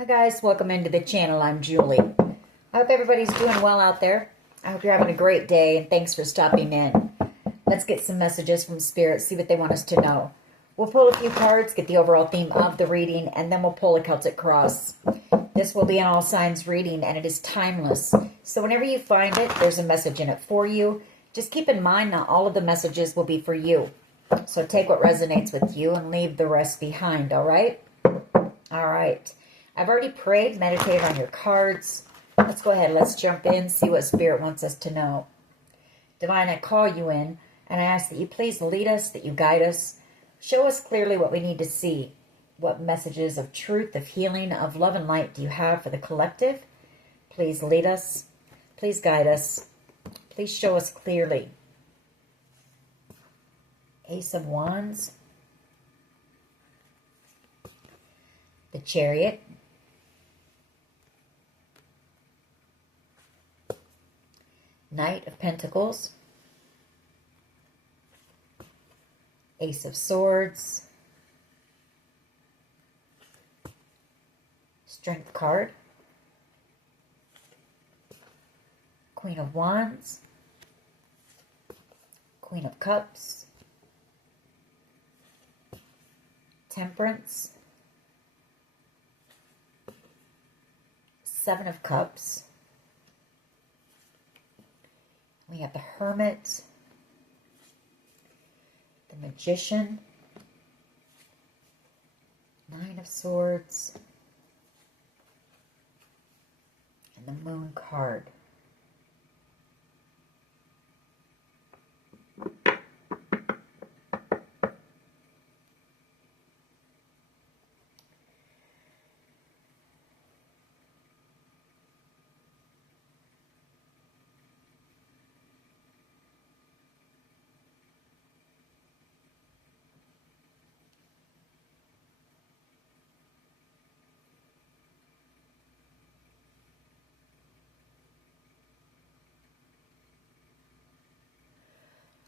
Hi guys, welcome into the channel. I'm Julie. I hope everybody's doing well out there. I hope you're having a great day and thanks for stopping in. Let's get some messages from Spirit, see what they want us to know. We'll pull a few cards, get the overall theme of the reading, and then we'll pull a Celtic cross. This will be an all signs reading and it is timeless. So whenever you find it, there's a message in it for you. Just keep in mind not all of the messages will be for you. So take what resonates with you and leave the rest behind, all right? All right. I've already prayed, meditated on your cards. Let's go ahead. Let's jump in, see what Spirit wants us to know. Divine, I call you in, and I ask that you please lead us, that you guide us. Show us clearly what we need to see. What messages of truth, of healing, of love and light do you have for the collective? Please lead us. Please guide us. Please show us clearly. Ace of Wands. The Chariot. Knight of Pentacles, Ace of Swords, Strength card, Queen of Wands, Queen of Cups, Temperance, Seven of Cups. We have the Hermit, the Magician, Nine of Swords, and the Moon card.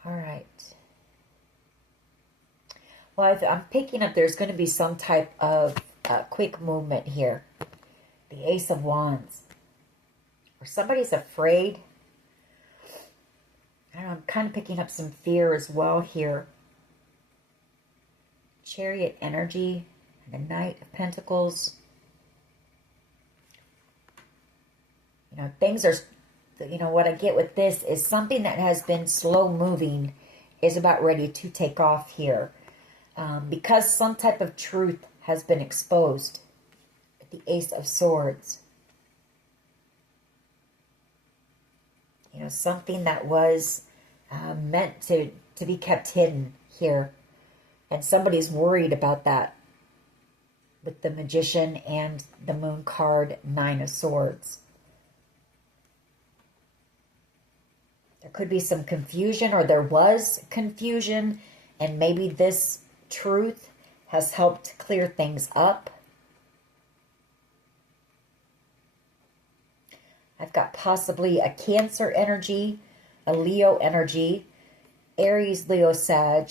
All right. Well, I'm picking up there's going to be some type of quick movement here. The Ace of Wands. Or somebody's afraid. I don't know, I'm kind of picking up some fear as well here. Chariot energy. And the Knight of Pentacles. You know, things are... You know, what I get with this is something that has been slow moving is about ready to take off here. Because some type of truth has been exposed. The Ace of Swords. You know, something that was meant to be kept hidden here. And somebody's worried about that. With the Magician and the Moon card, Nine of Swords. There could be some confusion, or there was confusion, and maybe this truth has helped clear things up. I've got possibly a Cancer energy, a Leo energy, Aries, Leo, Sag,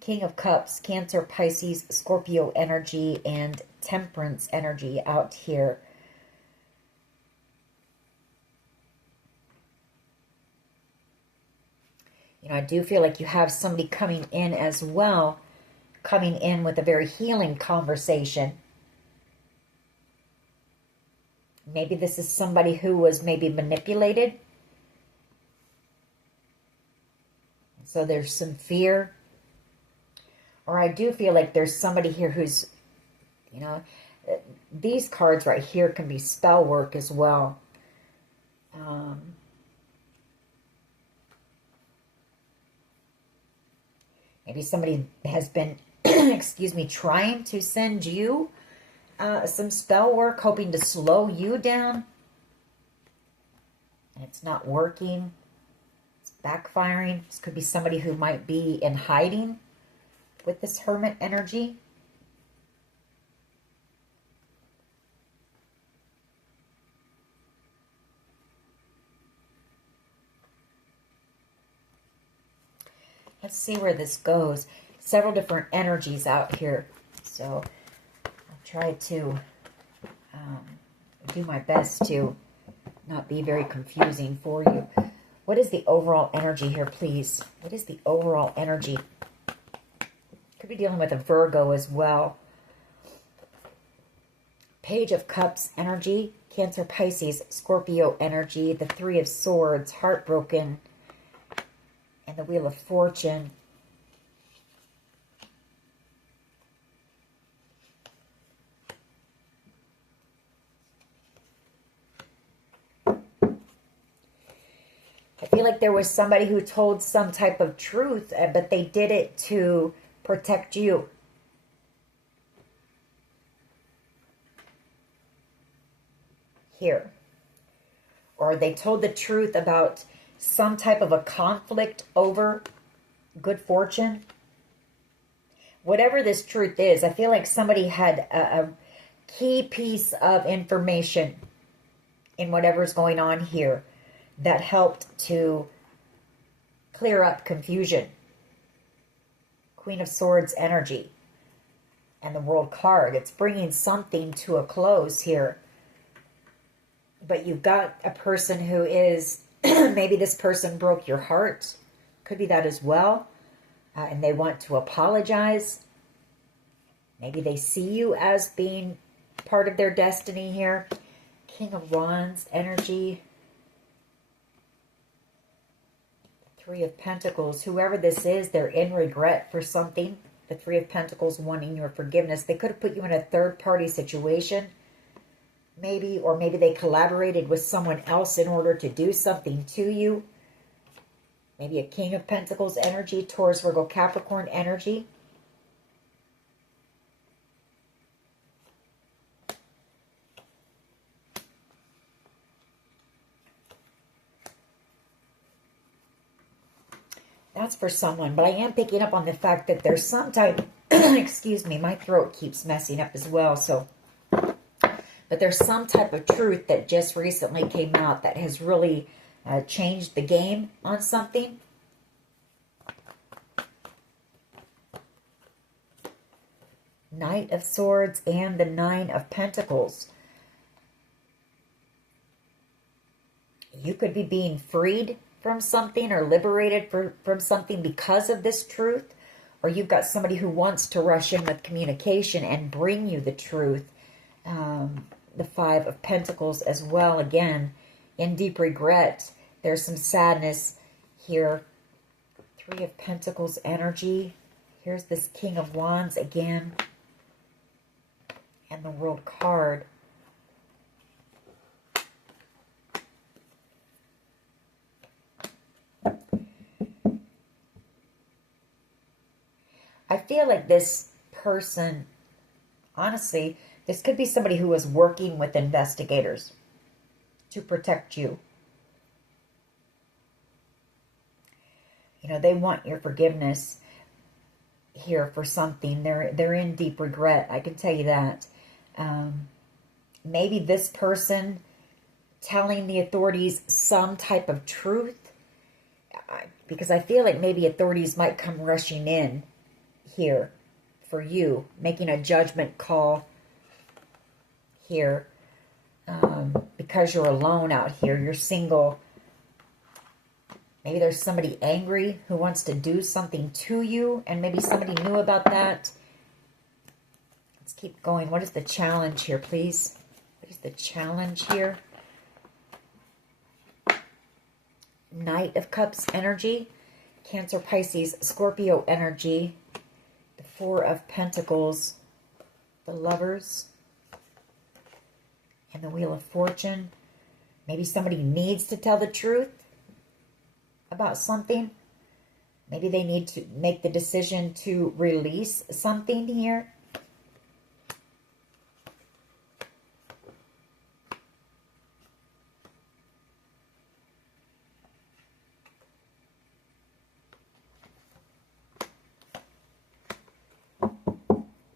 King of Cups, Cancer, Pisces, Scorpio energy, and Temperance energy out here. You know, I do feel like you have somebody coming in as well, coming in with a very healing conversation. Maybe this is somebody who was maybe manipulated. So there's some fear. Or I do feel like there's somebody here who's, you know, these cards right here can be spell work as well. Maybe somebody has been, excuse me, trying to send you some spell work, hoping to slow you down. And it's not working. It's backfiring. This could be somebody who might be in hiding with this Hermit energy. Let's see where this goes. Several different energies out here. So I'll try to do my best to not be very confusing for you. What is the overall energy here, please? What is the overall energy? Could be dealing with a Virgo as well. Page of Cups energy, Cancer, Pisces, Scorpio energy, the Three of Swords, heartbroken, and the Wheel of Fortune. I feel like there was somebody who told some type of truth, but they did it to protect you. Here. Or they told the truth about some type of a conflict over good fortune. Whatever this truth is, I feel like somebody had a key piece of information in whatever's going on here that helped to clear up confusion. Queen of Swords energy and the World card. It's bringing something to a close here. But you've got a person who is, maybe this person broke your heart. Could be that as well. And they want to apologize. Maybe they see you as being part of their destiny here. King of Wands energy. Three of Pentacles. Whoever this is, they're in regret for something. The Three of Pentacles wanting your forgiveness. They could have put you in a third-party situation. Maybe, or maybe they collaborated with someone else in order to do something to you. Maybe a King of Pentacles energy, Taurus, Virgo, Capricorn energy. That's for someone, but I am picking up on the fact that there's some type, excuse me, my throat keeps messing up as well, so, but there's some type of truth that just recently came out that has really changed the game on something. Knight of Swords and the Nine of Pentacles. You could be being freed from something or liberated from something because of this truth, or you've got somebody who wants to rush in with communication and bring you the truth. The Five of Pentacles as well, again, in deep regret. There's some sadness here. Three of Pentacles energy. Here's this King of Wands again. And the World card. I feel like this person, honestly, this could be somebody who was working with investigators to protect you. You know, they want your forgiveness here for something. They're in deep regret. I can tell you that. Maybe this person telling the authorities some type of truth, because I feel like maybe authorities might come rushing in here for you, making a judgment call here, because you're alone out here, you're single. Maybe there's somebody angry who wants to do something to you, and maybe somebody knew about that. Let's keep going. What is the challenge here, please? What is the challenge here? Knight of Cups energy, Cancer, Pisces, Scorpio energy, the Four of Pentacles, the Lovers, and the Wheel of Fortune. Maybe somebody needs to tell the truth about something. Maybe they need to make the decision to release something here.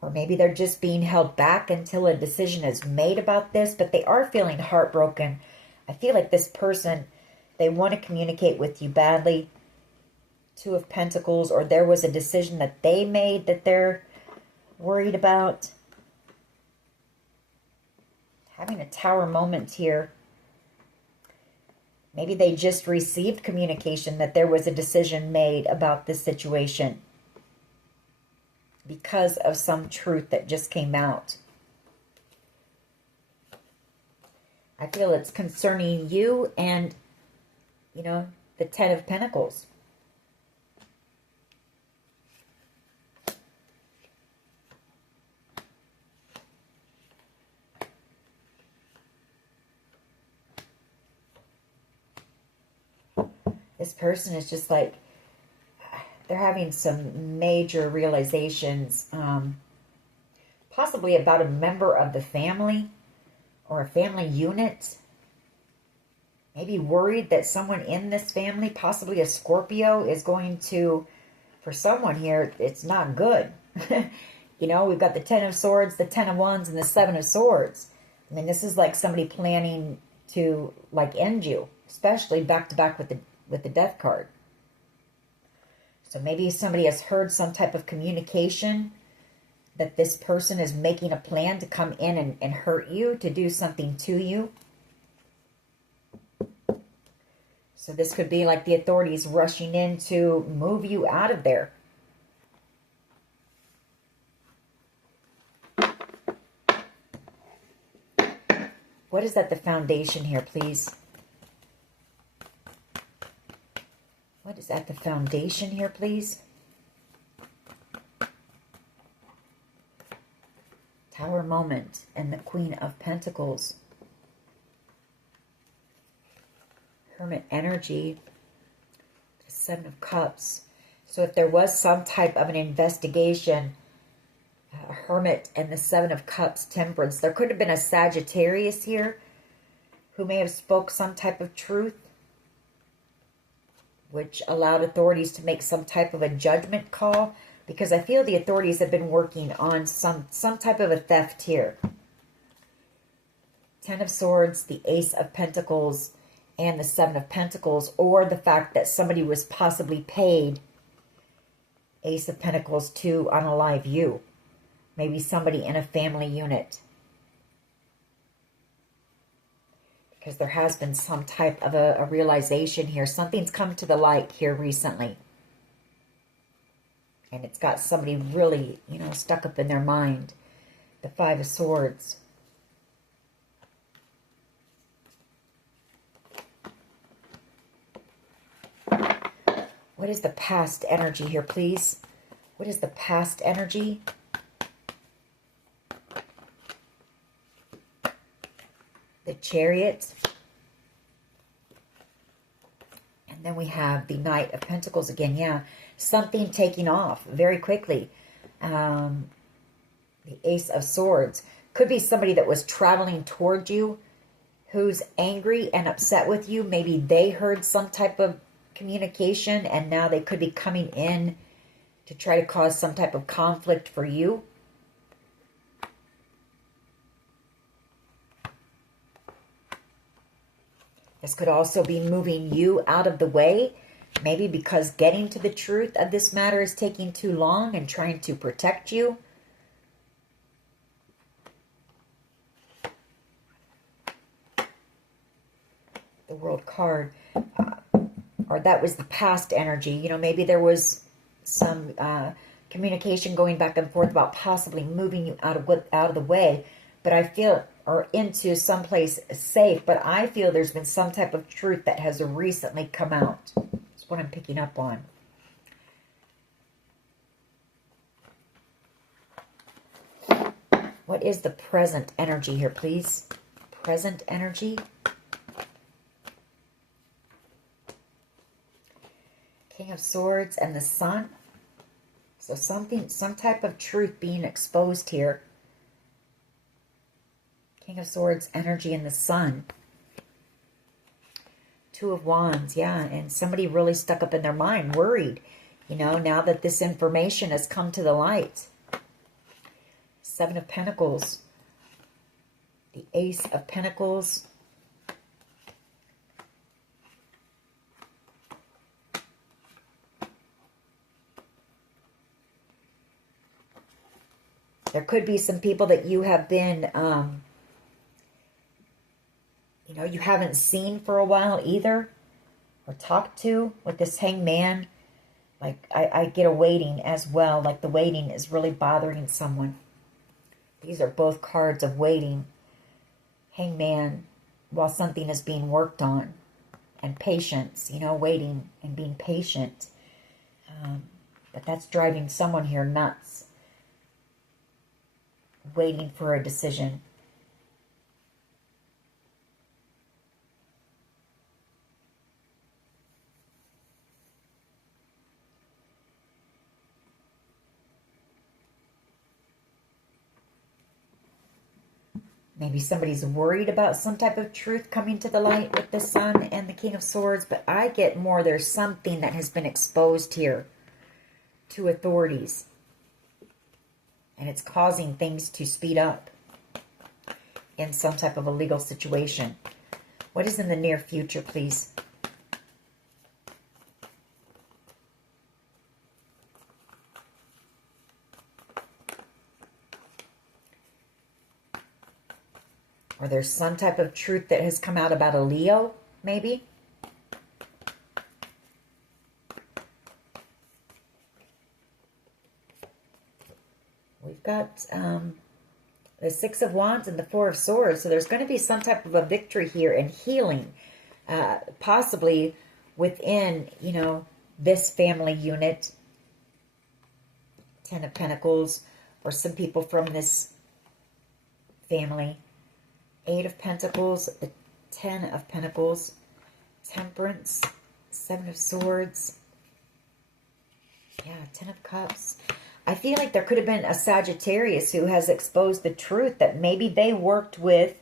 Or maybe they're just being held back until a decision is made about this, but they are feeling heartbroken. I feel like this person, they want to communicate with you badly. Two of Pentacles, or there was a decision that they made that they're worried about. Having a Tower moment here. Maybe they just received communication that there was a decision made about this situation because of some truth that just came out. I feel it's concerning you and, you know, the Ten of Pentacles. This person is just like, they're having some major realizations, possibly about a member of the family or a family unit. Maybe worried that someone in this family, possibly a Scorpio, is going to, for someone here, it's not good. You know, we've got the Ten of Swords, the Ten of Wands, and the Seven of Swords. I mean, this is like somebody planning to, like, end you, especially back to back with the Death card. So maybe somebody has heard some type of communication that this person is making a plan to come in and hurt you, to do something to you. So this could be like the authorities rushing in to move you out of there. What is at the foundation here, please? What is at the foundation here, please? Tower moment and the Queen of Pentacles. Hermit energy. The Seven of Cups. So if there was some type of an investigation, Hermit and the Seven of Cups, Temperance. There could have been a Sagittarius here who may have spoke some type of truth, which allowed authorities to make some type of a judgment call, because I feel the authorities have been working on some type of a theft here. Ten of Swords, the Ace of Pentacles, and the Seven of Pentacles, or the fact that somebody was possibly paid Ace of Pentacles to unalive you. Maybe somebody in a family unit. Because there has been some type of a realization here. Something's come to the light here recently. And it's got somebody really, you know, stuck up in their mind. The Five of Swords. What is the past energy here, please? What is the past energy? The Chariot. And then we have the Knight of Pentacles again. Yeah, something taking off very quickly. The Ace of Swords. Could be somebody that was traveling toward you who's angry and upset with you. Maybe they heard some type of communication and now they could be coming in to try to cause some type of conflict for you. This could also be moving you out of the way, maybe because getting to the truth of this matter is taking too long and trying to protect you. The World card. Or that was the past energy. You know, maybe there was some communication going back and forth about possibly moving you out of the way. But I feel, or into someplace safe, but I feel there's been some type of truth that has recently come out. That's what I'm picking up on. What is the present energy here, please? Present energy. King of Swords and the Sun. So some type of truth being exposed here. King of Swords, energy, and the Sun. Two of Wands, yeah, and somebody really stuck up in their mind, worried, you know, now that this information has come to the light. Seven of Pentacles. The Ace of Pentacles. There could be some people that you have been you know, you haven't seen for a while either, or talked to with this hangman. Like, I get a waiting as well. Like, the waiting is really bothering someone. These are both cards of waiting. Hangman, while something is being worked on. And patience, you know, waiting and being patient. But that's driving someone here nuts. Waiting for a decision. Maybe somebody's worried about some type of truth coming to the light with the Sun and the King of Swords. But I get more, there's something that has been exposed here to authorities. And it's causing things to speed up in some type of a legal situation. What is in the near future, please? Or there's some type of truth that has come out about a Leo, maybe? We've got the Six of Wands and the Four of Swords. So there's going to be some type of a victory here and healing. Possibly within, you know, this family unit. Ten of Pentacles. Or some people from this family. Eight of Pentacles, the Ten of Pentacles, Temperance, Seven of Swords, yeah, Ten of Cups. I feel like there could have been a Sagittarius who has exposed the truth that maybe they worked with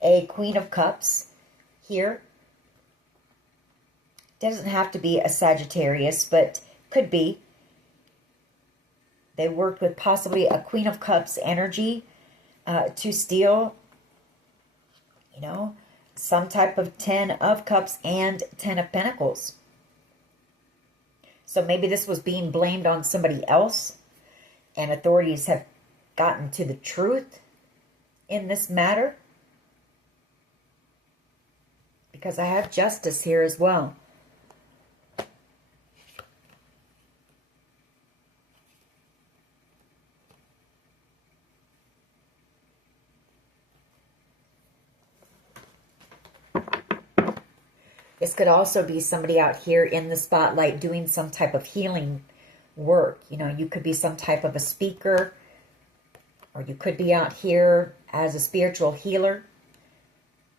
a Queen of Cups here. Doesn't have to be a Sagittarius, but could be. They worked with possibly a Queen of Cups energy to steal, you know, some type of Ten of Cups and Ten of Pentacles. So maybe this was being blamed on somebody else, and authorities have gotten to the truth in this matter. Because I have Justice here as well. This could also be somebody out here in the spotlight doing some type of healing work. You know, you could be some type of a speaker, or you could be out here as a spiritual healer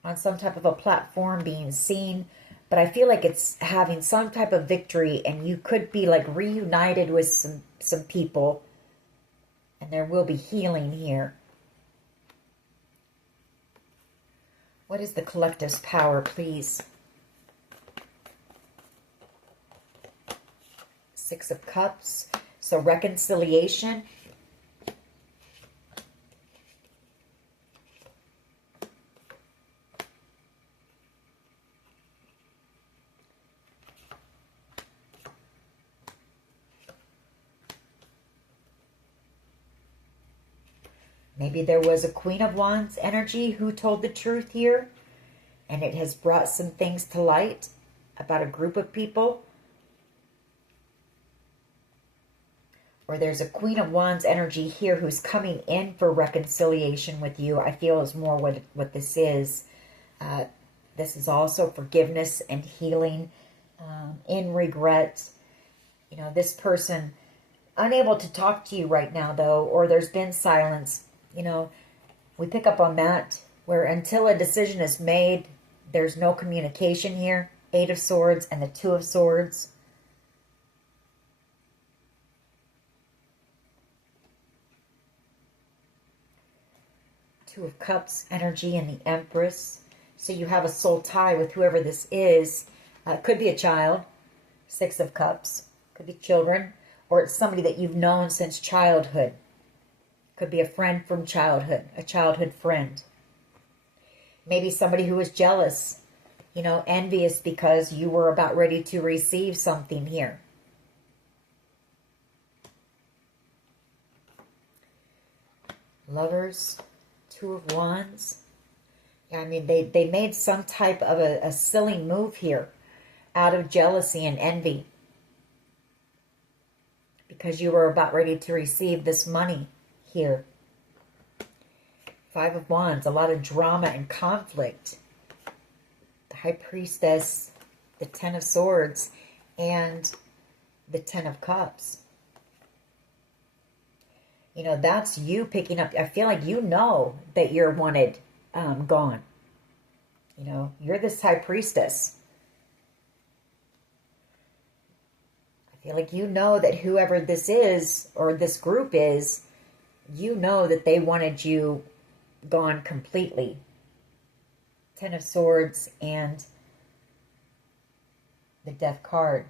on some type of a platform being seen. But I feel like it's having some type of victory, and you could be like reunited with some people, and there will be healing here. What is the collective's power, please? Six of Cups. So reconciliation. Maybe there was a Queen of Wands energy who told the truth here, and it has brought some things to light about a group of people. Or there's a Queen of Wands energy here who's coming in for reconciliation with you. I feel is more what this is. This is also forgiveness and healing in regret. You know, this person unable to talk to you right now, though, or there's been silence. You know, we pick up on that, where until a decision is made, there's no communication here. Eight of Swords and the Two of Swords. Two of Cups energy and the Empress. So you have a soul tie with whoever this is. Could be a child. Six of Cups. Could be children. Or it's somebody that you've known since childhood. Could be a friend from childhood. A childhood friend. Maybe somebody who was jealous. You know, envious because you were about ready to receive something here. Lovers. Two of Wands. I mean, they made some type of a silly move here out of jealousy and envy, because you were about ready to receive this money here. Five of Wands, a lot of drama and conflict. The High Priestess, the Ten of Swords, and the Ten of Cups. You know, that's you picking up. I feel like you know that you're wanted gone. You know, you're this High Priestess. I feel like you know that whoever this is, or this group is, you know that they wanted you gone completely. Ten of Swords and the Death card.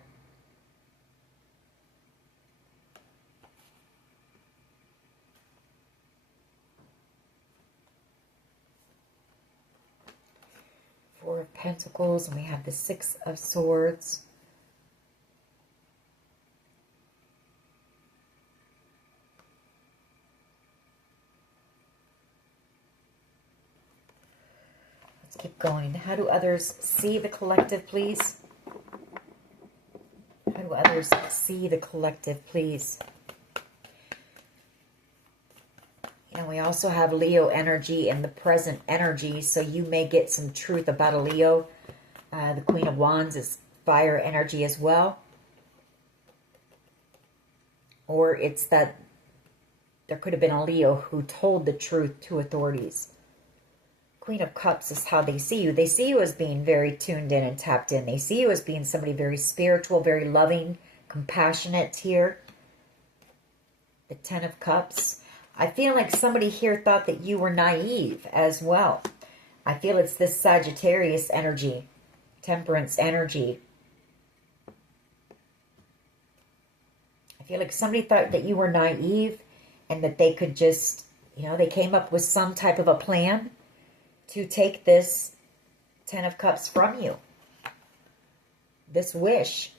Four of Pentacles, and we have the Six of Swords. Let's keep going. How do others see the collective, please? How do others see the collective, please? And we also have Leo energy in the present energy, so you may get some truth about a Leo. The Queen of Wands is fire energy as well. Or it's that there could have been a Leo who told the truth to authorities. Queen of Cups is how they see you. They see you as being very tuned in and tapped in. They see you as being somebody very spiritual, very loving, compassionate here. The Ten of Cups. I feel like somebody here thought that you were naive as well. I feel it's this Sagittarius energy, Temperance energy. I feel like somebody thought that you were naive and that they could just, you know, they came up with some type of a plan to take this Ten of Cups from you. This wish,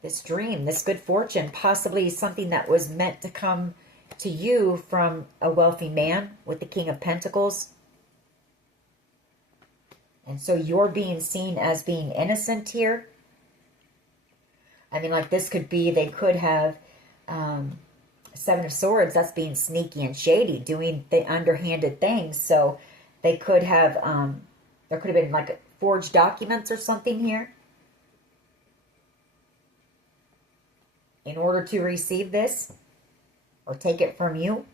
this dream, this good fortune, possibly something that was meant to come to you from a wealthy man with the King of Pentacles. And so you're being seen as being innocent here. I mean, like this could be, they could have Seven of Swords, that's being sneaky and shady, doing the underhanded things. So they could have, there could have been like forged documents or something here in order to receive this or take it from you.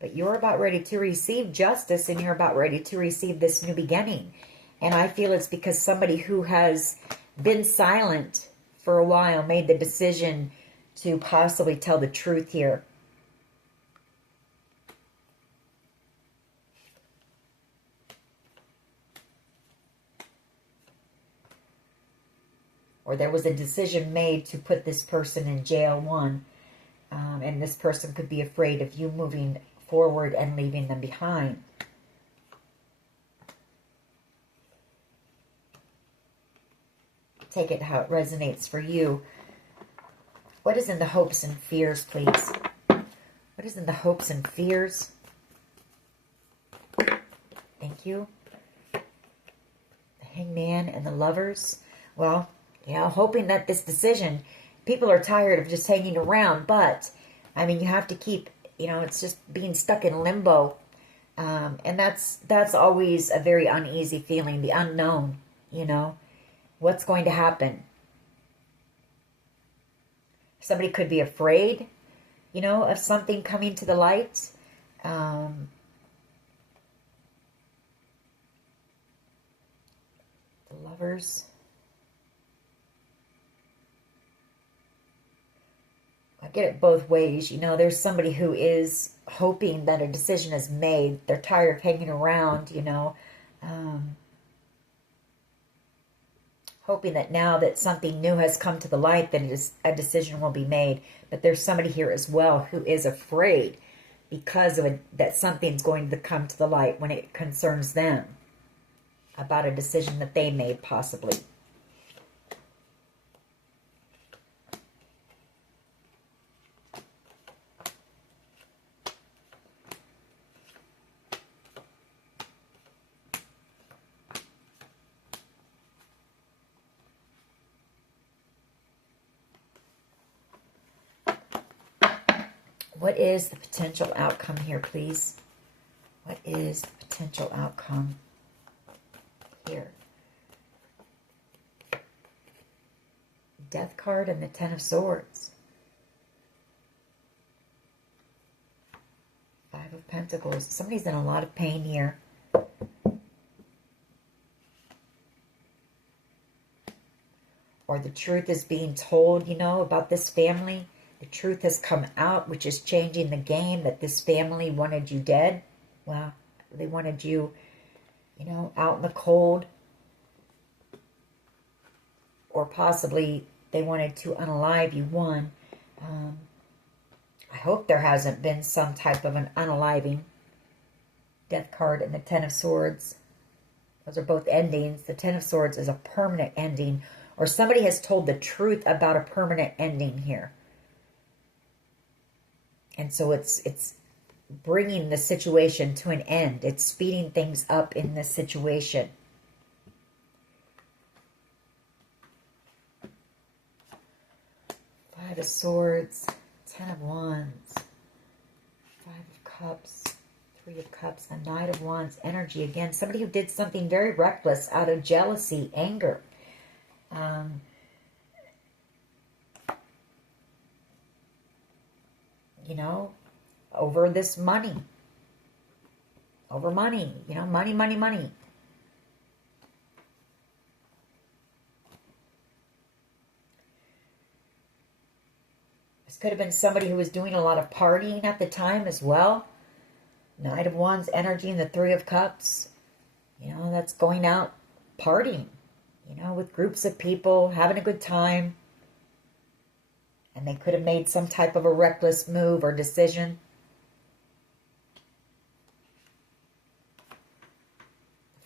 But you're about ready to receive justice, and you're about ready to receive this new beginning. And I feel it's because somebody who has been silent for a while made the decision to possibly tell the truth here. Or there was a decision made to put this person in jail, one. And this person could be afraid of you moving forward and leaving them behind. Take it how it resonates for you. What is in the hopes and fears, please? What is in the hopes and fears? Thank you. The Hangman and the Lovers. Well, you know, hoping that this decision, people are tired of just hanging around, but, I mean, you have to keep, you know, it's just being stuck in limbo. And that's always a very uneasy feeling, the unknown, you know. What's going to happen? Somebody could be afraid, you know, of something coming to the light. The Lovers. I get it both ways. You know, there's somebody who is hoping that a decision is made. They're tired of hanging around, you know. Hoping that now that something new has come to the light, that a decision will be made. But there's somebody here as well who is afraid because of that something's going to come to the light when it concerns them about a decision that they made, possibly. What is the potential outcome here, please? What is the potential outcome here? Death card and the Ten of Swords. Five of Pentacles. Somebody's in a lot of pain here. Or the truth is being told, you know, about this family. The truth has come out, which is changing the game, that this family wanted you dead. Well, they wanted you, you know, out in the cold. Or possibly they wanted to unalive you. One, I hope there hasn't been some type of an unaliving. Death card and the Ten of Swords. Those are both endings. The Ten of Swords is a permanent ending. Or somebody has told the truth about a permanent ending here. And so it's bringing the situation to an end. It's speeding things up in this situation. Five of Swords, Ten of Wands, Five of Cups, Three of Cups, a Knight of Wands energy. Again, somebody who did something very reckless out of jealousy, anger. You know, over this money. Over money. You know, money, money, money. This could have been somebody who was doing a lot of partying at the time as well. Knight of Wands energy and the Three of Cups. You know, that's going out partying. You know, with groups of people, having a good time. And they could have made some type of a reckless move or decision.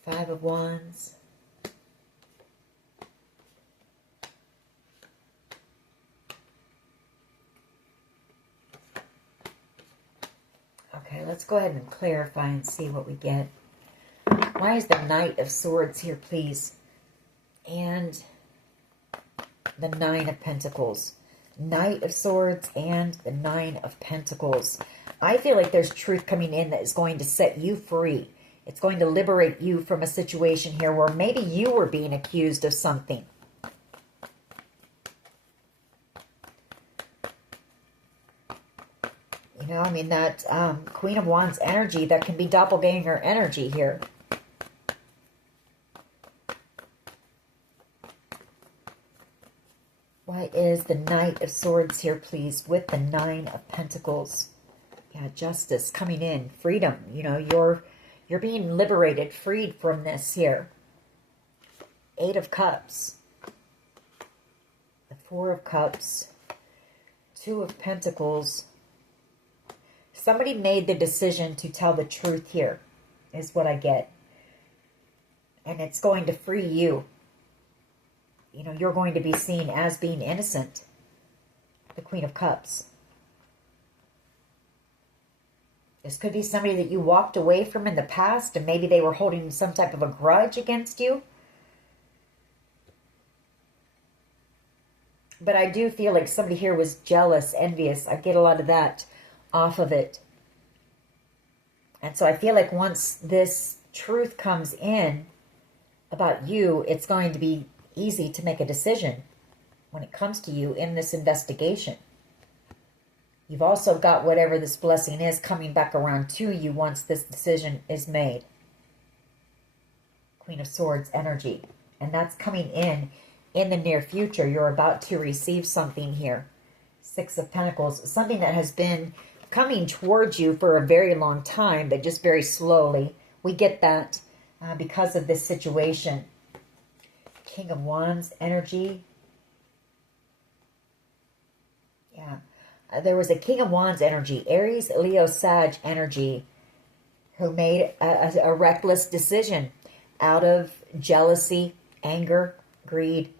Five of Wands. Okay, let's go ahead and clarify and see what we get. Why is the Knight of Swords here, please? And the Nine of Pentacles. Knight of Swords and the Nine of Pentacles. I feel like there's truth coming in that is going to set you free. It's going to liberate you from a situation here where maybe you were being accused of something. You know, I mean, that Queen of Wands energy, that can be doppelganger energy here. Why is the Knight of Swords here, please, with the Nine of Pentacles? Yeah, justice coming in, freedom. You know, you're being liberated, freed from this here. Eight of Cups. The Four of Cups. Two of Pentacles. Somebody made the decision to tell the truth here, is what I get. And it's going to free you. You know, you're going to be seen as being innocent. The Queen of Cups. This could be somebody that you walked away from in the past, and maybe they were holding some type of a grudge against you. But I do feel like somebody here was jealous, envious. I get a lot of that off of it. And so I feel like once this truth comes in about you, it's going to be easy to make a decision when it comes to you in this investigation. You've also got whatever this blessing is coming back around to you once this decision is made. Queen of Swords energy. And that's coming in the near future. You're about to receive something here. Six of Pentacles. Something that has been coming towards you for a very long time, but just very slowly. We get that because of this situation. King of Wands energy. Yeah. There was a King of Wands energy, Aries, Leo, Sag energy, who made a reckless decision out of jealousy, anger, greed.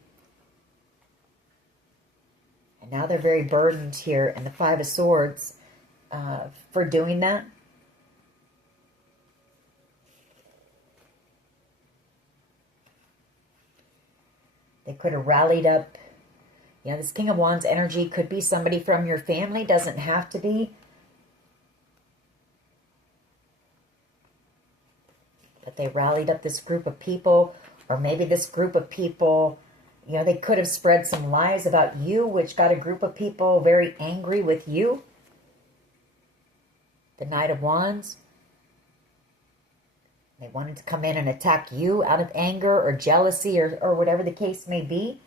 And now they're very burdened here. And the Five of Swords for doing that. They could have rallied up. You know, this King of Wands energy could be somebody from your family. Doesn't have to be. But they rallied up this group of people, or maybe this group of people, you know, they could have spread some lies about you, which got a group of people very angry with you. The Knight of Wands. They wanted to come in and attack you out of anger or jealousy or whatever the case may be.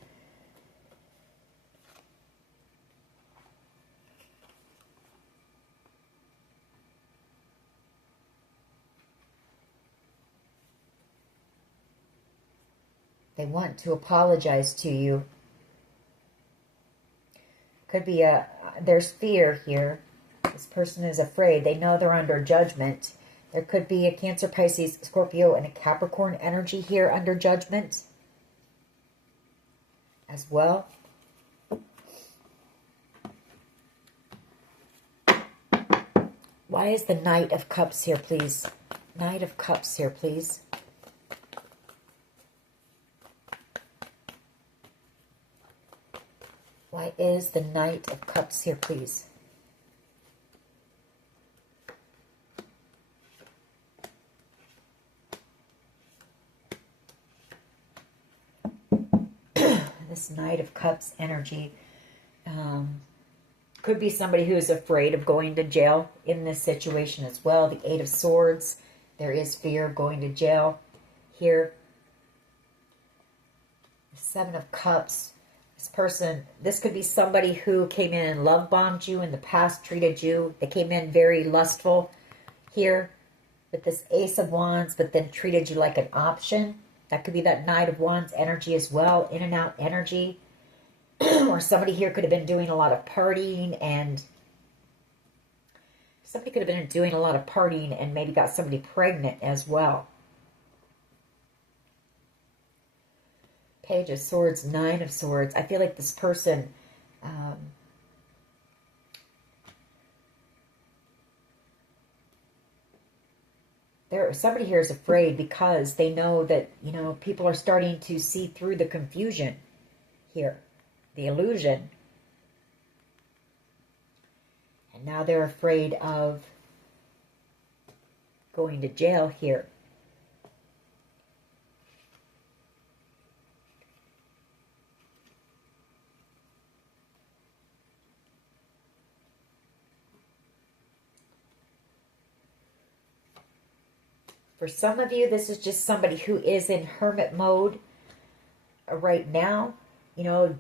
They want to apologize to you. Could be there's fear here. This person is afraid. They know they're under judgment. There could be a Cancer, Pisces, Scorpio, and a Capricorn energy here under judgment as well. Why is the Knight of Cups here, please? Knight of Cups here, please. Why is the Knight of Cups here, please? This Knight of Cups energy could be somebody who is afraid of going to jail in this situation as well. The Eight of Swords. There is fear of going to jail here. The Seven of Cups. This could be somebody who came in and love bombed you in the past, treated you. They came in very lustful here with this Ace of Wands, but then treated you like an option. That could be that Knight of Wands energy as well, in and out energy. Or somebody here could have been doing a lot of partying and maybe got somebody pregnant as well. Page of Swords, Nine of Swords. I feel like this person somebody here is afraid because they know that, you know, people are starting to see through the confusion here, the illusion. And now they're afraid of going to jail here. For some of you, this is just somebody who is in hermit mode right now. You know,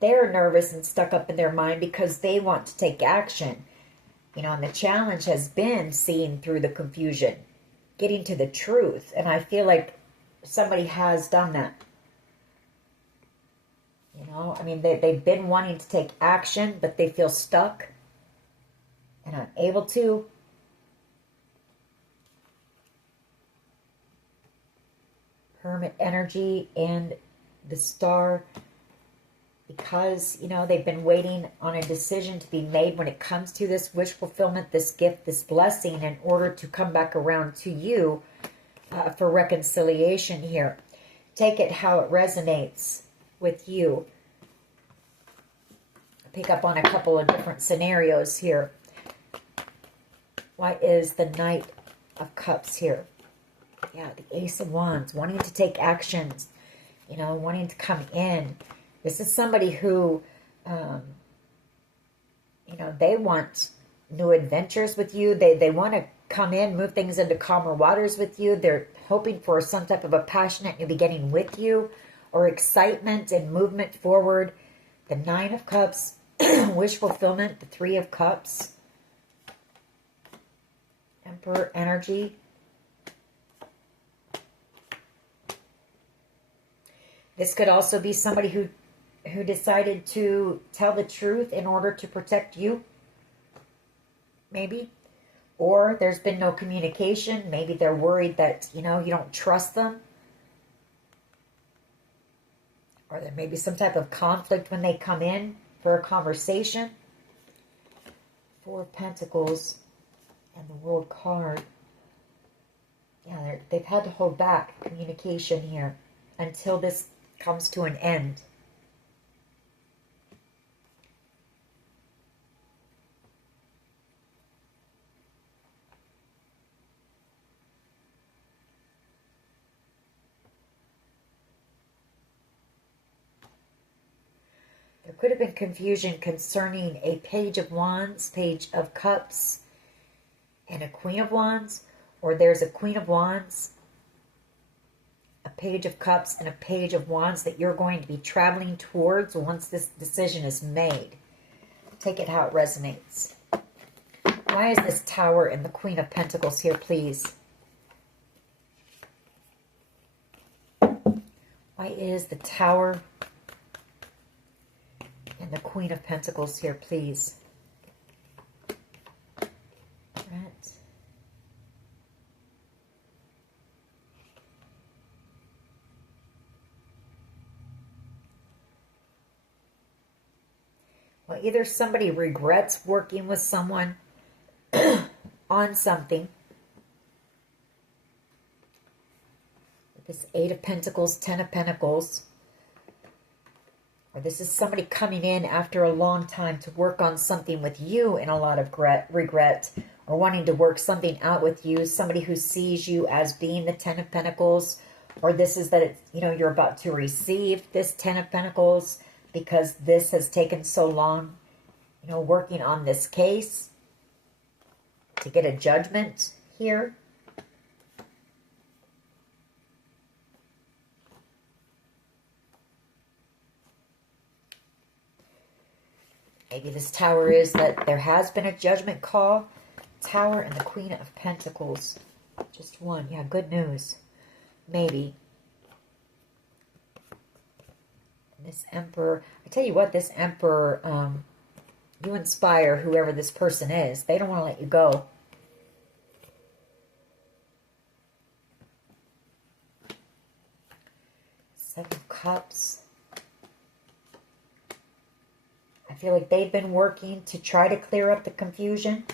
they're nervous and stuck up in their mind because they want to take action. You know, and the challenge has been seeing through the confusion, getting to the truth. And I feel like somebody has done that. You know, I mean, they've been wanting to take action, but they feel stuck and unable to. Hermit energy and the Star, because, you know, they've been waiting on a decision to be made when it comes to this wish fulfillment, this gift, this blessing, in order to come back around to you for reconciliation here. Take it how it resonates with you. Pick up on a couple of different scenarios here. Why is the Knight of Cups here? Yeah, the Ace of Wands, wanting to take actions, you know, wanting to come in. This is somebody who, you know, they want new adventures with you. They want to come in, move things into calmer waters with you. They're hoping for some type of a passionate new beginning with you, or excitement and movement forward. The Nine of Cups, wish fulfillment, the Three of Cups, Emperor energy. This could also be somebody who decided to tell the truth in order to protect you, maybe. Or there's been no communication. Maybe they're worried that, you know, you don't trust them. Or there may be some type of conflict when they come in for a conversation. Four of Pentacles and the World card. Yeah, they've had to hold back communication here until this comes to an end. There could have been confusion concerning a Page of Wands, Page of Cups, and a Queen of Wands. Or there's a Queen of Wands, a Page of Cups, and a Page of Wands that you're going to be traveling towards once this decision is made. Take it how it resonates. Why is this Tower and the Queen of Pentacles here, please? Why is the Tower and the Queen of Pentacles here, please? Right. Well, either somebody regrets working with someone on something. This 8 of Pentacles, 10 of Pentacles. Or this is somebody coming in after a long time to work on something with you in a lot of regret. Or wanting to work something out with you. Somebody who sees you as being the 10 of Pentacles. Or this is that it's, you know, you're about to receive this 10 of Pentacles because this has taken so long, you know, working on this case to get a judgment here. Maybe this Tower is that there has been a judgment call. Tower and the Queen of Pentacles. Just one. Yeah, good news. Maybe. This Emperor. I tell you what, this Emperor, you inspire whoever this person is. They don't want to let you go. Seven of Cups. I feel like they've been working to try to clear up the confusion.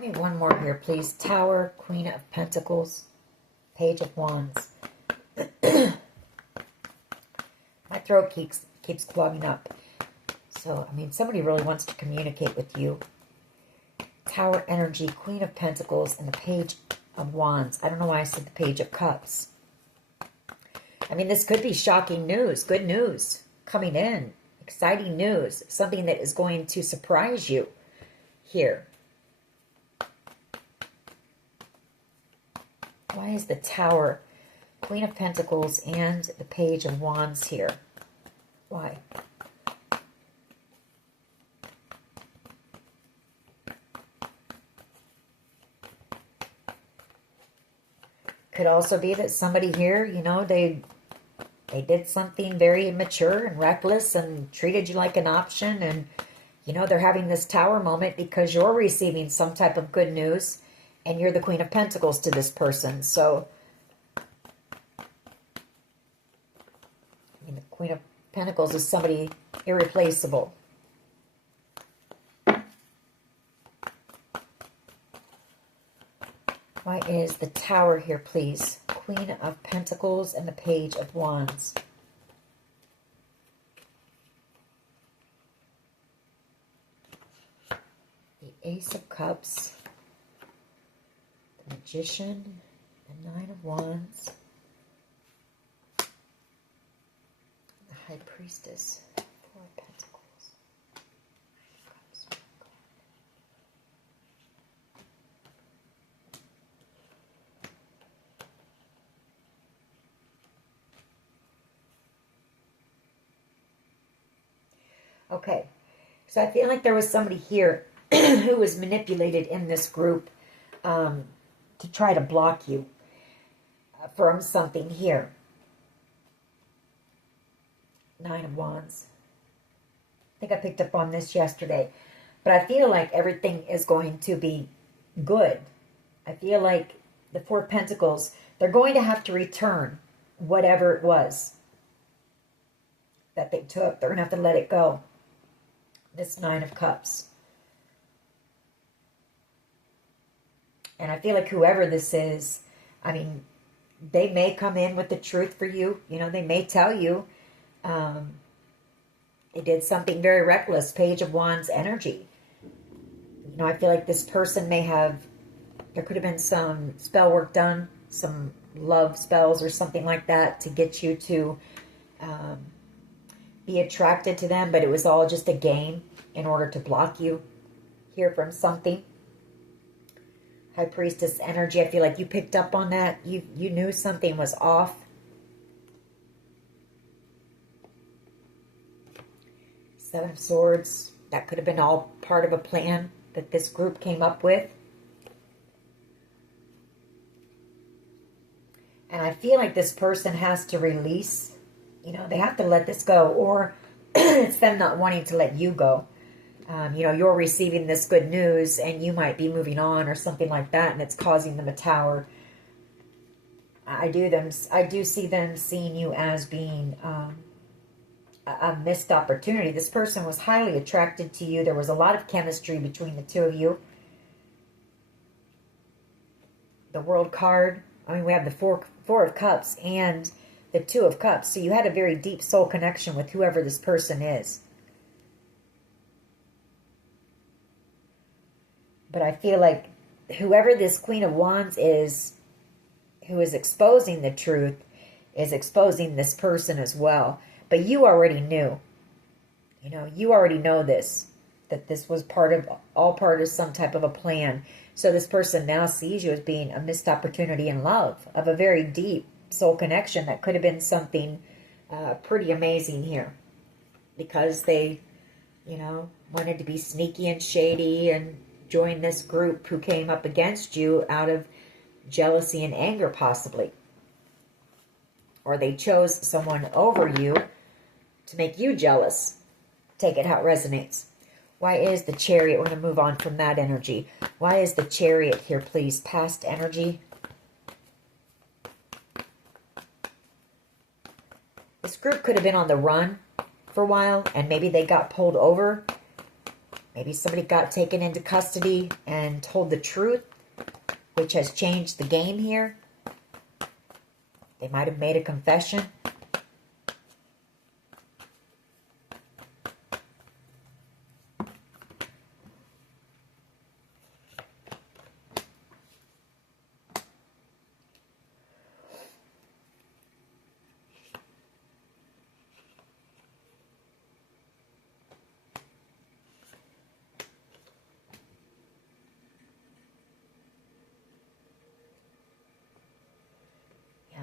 Give me one more here, please. Tower, Queen of Pentacles, Page of Wands. My throat keeps clogging up. So, I mean, somebody really wants to communicate with you. Tower energy, Queen of Pentacles, and the Page of Wands. I don't know why I said the Page of Cups. I mean, this could be shocking news, good news coming in. Exciting news, something that is going to surprise you here. Why is the Tower, Queen of Pentacles, and the Page of Wands here? Why? Could also be that somebody here, you know, they did something very immature and reckless and treated you like an option. And, you know, they're having this Tower moment because you're receiving some type of good news. And you're the Queen of Pentacles to this person. So, I mean, the Queen of Pentacles is somebody irreplaceable. Why is the Tower here, please? Queen of Pentacles and the Page of Wands. The Ace of Cups. Magician, the Nine of Wands, the High Priestess, Four of Pentacles. Okay, so I feel like there was somebody here who was manipulated in this group to try to block you from something here. Nine of Wands. I think I picked up on this yesterday. But I feel like everything is going to be good. I feel like the Four of Pentacles, they're going to have to return whatever it was that they took. They're going to have to let it go. This Nine of Cups. And I feel like whoever this is, I mean, they may come in with the truth for you. You know, they may tell you they did something very reckless. Page of Wands energy. You know, I feel like this person may have, there could have been some spell work done, some love spells or something like that to get you to be attracted to them, but it was all just a game in order to block you here from something. High Priestess energy, I feel like you picked up on that. You knew something was off. Seven of Swords, that could have been all part of a plan that this group came up with. And I feel like this person has to release, you know, they have to let this go, or it's them not wanting to let you go. You know, you're receiving this good news and you might be moving on or something like that, and it's causing them a tower. I do see them seeing you as being a missed opportunity. This person was highly attracted to you. There was a lot of chemistry between the two of you. The World card. I mean, we have the Four of Cups and the Two of Cups. So you had a very deep soul connection with whoever this person is. But I feel like whoever this Queen of Wands is, who is exposing the truth, is exposing this person as well. But you already knew. You know, you already know this. That this was all part of some type of a plan. So this person now sees you as being a missed opportunity in love, of a very deep soul connection that could have been something pretty amazing here. Because they, you know, wanted to be sneaky and shady and join this group who came up against you out of jealousy and anger, possibly. Or they chose someone over you to make you jealous. Take it how it resonates. Why is the Chariot? We're going to move on from that energy. Why is the Chariot here, please? Past energy. This group could have been on the run for a while, and maybe they got pulled over. Maybe somebody got taken into custody and told the truth, which has changed the game here. They might have made a confession.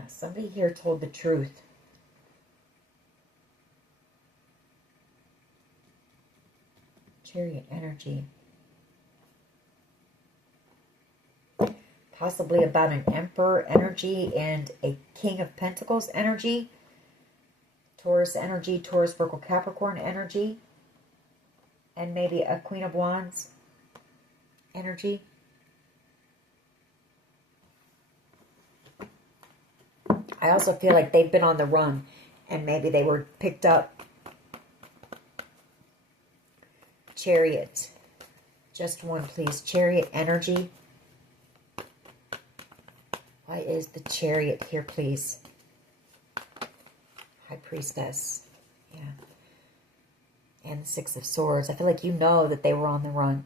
Somebody here told the truth. Chariot energy. Possibly about an Emperor energy and a King of Pentacles energy. Taurus energy, Taurus, Virgo, Capricorn energy. And maybe a Queen of Wands energy. I also feel like they've been on the run and maybe they were picked up. Chariot. Just one, please. Chariot energy. Why is the Chariot here, please? High Priestess. Yeah. And the Six of Swords. I feel like you know that they were on the run.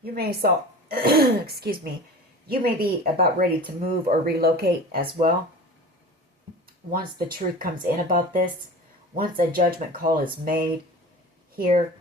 You may excuse me, you may be about ready to move or relocate as well. Once the truth comes in about this, once a judgment call is made here,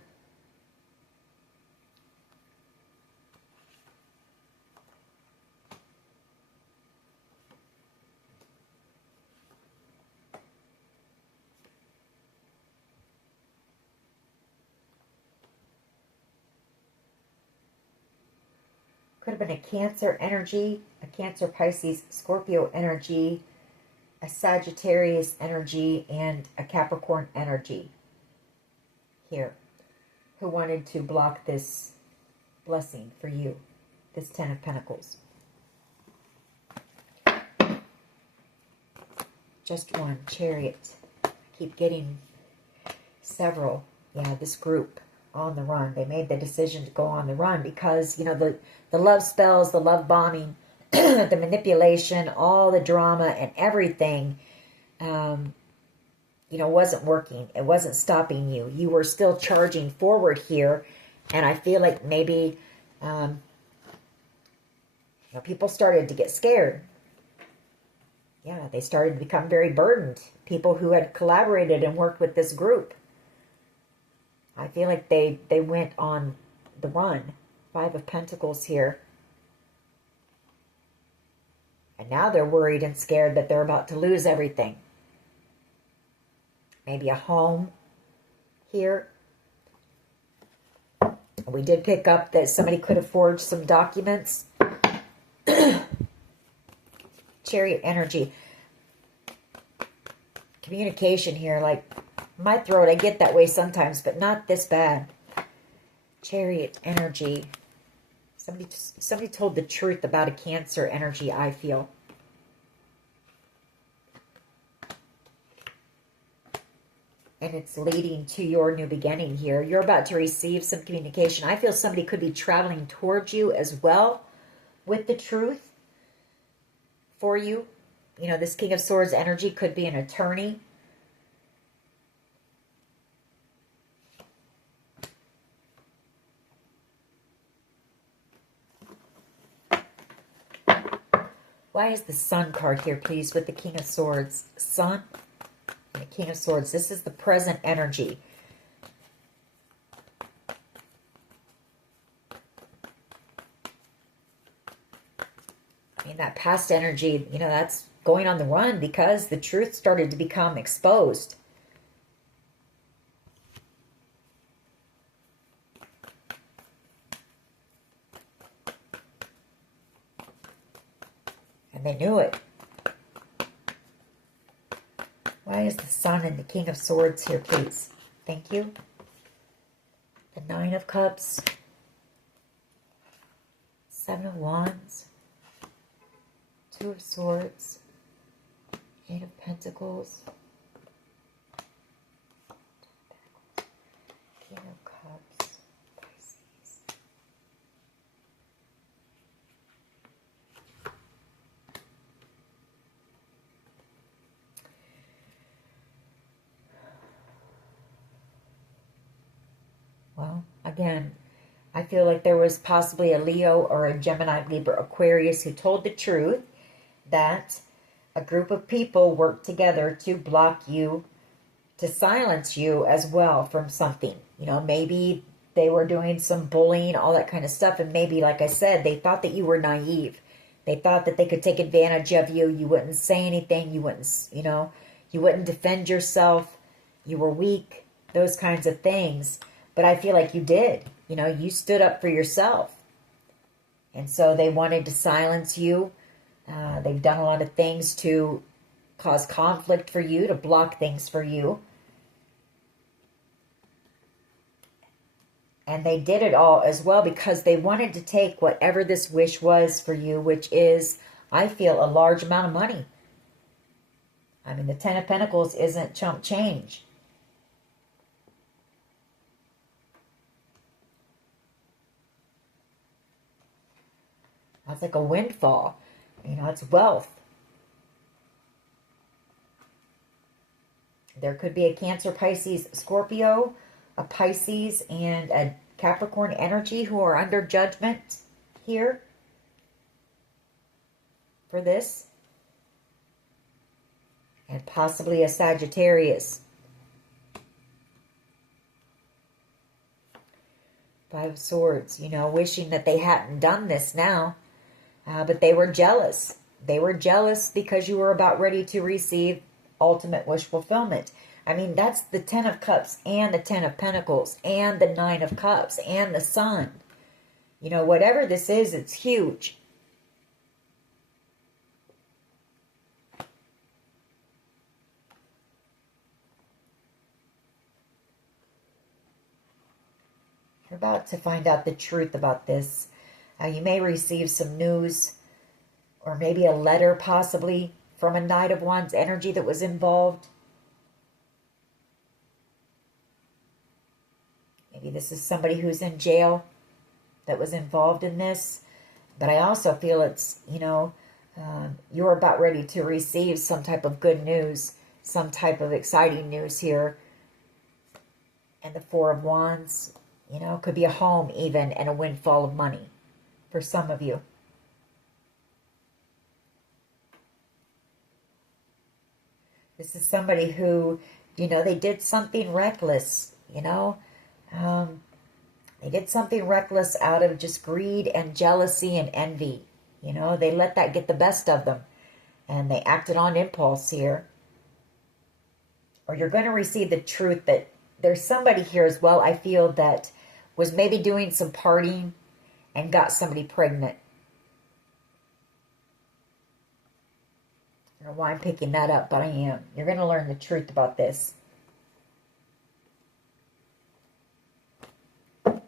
could have been a Cancer energy, a Cancer, Pisces, Scorpio energy, a Sagittarius energy and a Capricorn energy here who wanted to block this blessing for you, this Ten of Pentacles. Just one. Chariot. I keep getting several. Yeah, this group on the run. They made the decision to go on the run because, you know, the love spells, the love bombing, the manipulation, all the drama and everything, you know, wasn't working. It wasn't stopping you. You were still charging forward here. And I feel like maybe, you know, people started to get scared. Yeah, they started to become very burdened. People who had collaborated and worked with this group. I feel like they went on the run. Five of Pentacles here. And now they're worried and scared that they're about to lose everything. Maybe a home here. We did pick up that somebody could have forged some documents. Chariot energy. Communication here, like my throat, I get that way sometimes, but not this bad. Chariot energy. Somebody told the truth about a Cancer energy, I feel. And it's leading to your new beginning here. You're about to receive some communication. I feel somebody could be traveling towards you as well with the truth for you. You know, this King of Swords energy could be an attorney. Why is the Sun card here, please, with the King of Swords? Sun and the King of Swords. This is the present energy. I mean, that past energy, you know, that's going on the run because the truth started to become exposed. And they knew it. Why is the Sun and the King of Swords here, please? Thank you. The Nine of Cups. Seven of Wands. Two of Swords. Eight of Pentacles. King of Cups. Pisces. Well, again, I feel like there was possibly a Leo or a Gemini, Libra, Aquarius who told the truth that a group of people worked together to block you, to silence you as well from something. You know, maybe they were doing some bullying, all that kind of stuff. And maybe, like I said, they thought that you were naive. They thought that they could take advantage of you. You wouldn't say anything. You wouldn't, you know, you wouldn't defend yourself. You were weak, those kinds of things. But I feel like you did. You know, you stood up for yourself. And so they wanted to silence you. They've done a lot of things to cause conflict for you, to block things for you. And they did it all as well because they wanted to take whatever this wish was for you, which is, I feel, a large amount of money. I mean, the Ten of Pentacles isn't chump change. That's like a windfall. You know, it's wealth. There could be a Cancer, Pisces, Scorpio, a Pisces, and a Capricorn energy who are under judgment here for this. And possibly a Sagittarius. Five of Swords, you know, wishing that they hadn't done this now. But they were jealous. They were jealous because you were about ready to receive ultimate wish fulfillment. I mean, that's the Ten of Cups and the Ten of Pentacles and the Nine of Cups and the Sun. You know, whatever this is, it's huge. You're about to find out the truth about this. You may receive some news or maybe a letter possibly from a Knight of Wands energy that was involved. Maybe this is somebody who's in jail that was involved in this. But I also feel it's, you're about ready to receive some type of good news, some type of exciting news here. And the Four of Wands, could be a home even and a windfall of money for some of you. This is somebody who, they did something reckless, They did something reckless out of just greed and jealousy and envy. They let that get the best of them. And they acted on impulse here. Or you're going to receive the truth that there's somebody here as well, I feel, that was maybe doing some partying and got somebody pregnant. I don't know why I'm picking that up, but I am. You're going to learn the truth about this. A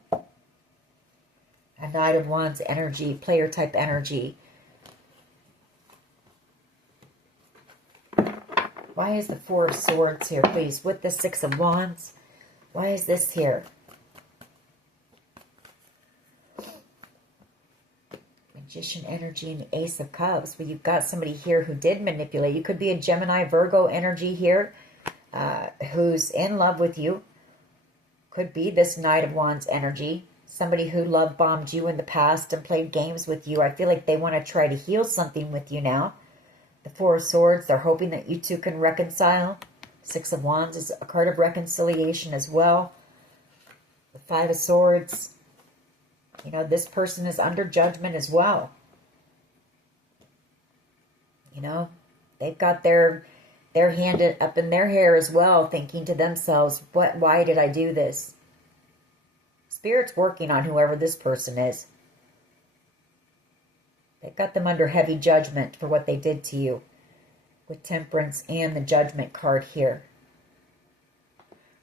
Knight of Wands energy, player type energy. Why is the Four of Swords here, please? With the Six of Wands. Why is this here? Magician energy and the Ace of Cups. Well, you've got somebody here who did manipulate. You could be a Gemini, Virgo energy here, who's in love with you. Could be this Knight of Wands energy. Somebody who love bombed you in the past and played games with you. I feel like they want to try to heal something with you now. The Four of Swords, they're hoping that you two can reconcile. Six of Wands is a card of reconciliation as well. The Five of Swords, this person is under judgment as well. They've got their hand up in their hair as well, thinking to themselves, why did I do this? Spirit's working on whoever this person is. They've got them under heavy judgment for what they did to you. With Temperance and the Judgment card here.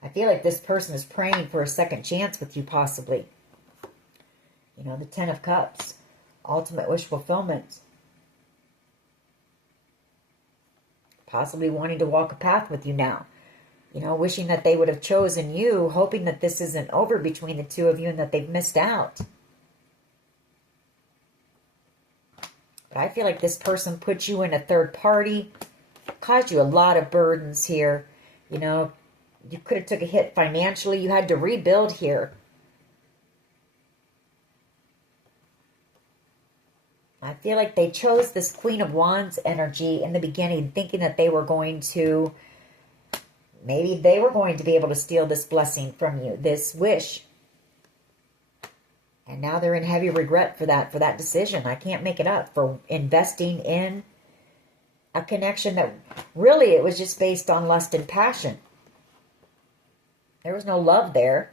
I feel like this person is praying for a second chance with you, possibly. The Ten of Cups. Ultimate wish fulfillment. Possibly wanting to walk a path with you now. Wishing that they would have chosen you, hoping that this isn't over between the two of you and that they've missed out. But I feel like this person put you in a third party, caused you a lot of burdens here. You could have took a hit financially. You had to rebuild here. I feel like they chose this Queen of Wands energy in the beginning, thinking that they were going to... Maybe they were going to be able to steal this blessing from you, this wish. And now they're in heavy regret for that decision. I can't make it up. For investing in a connection that really it was just based on lust and passion. There was no love there.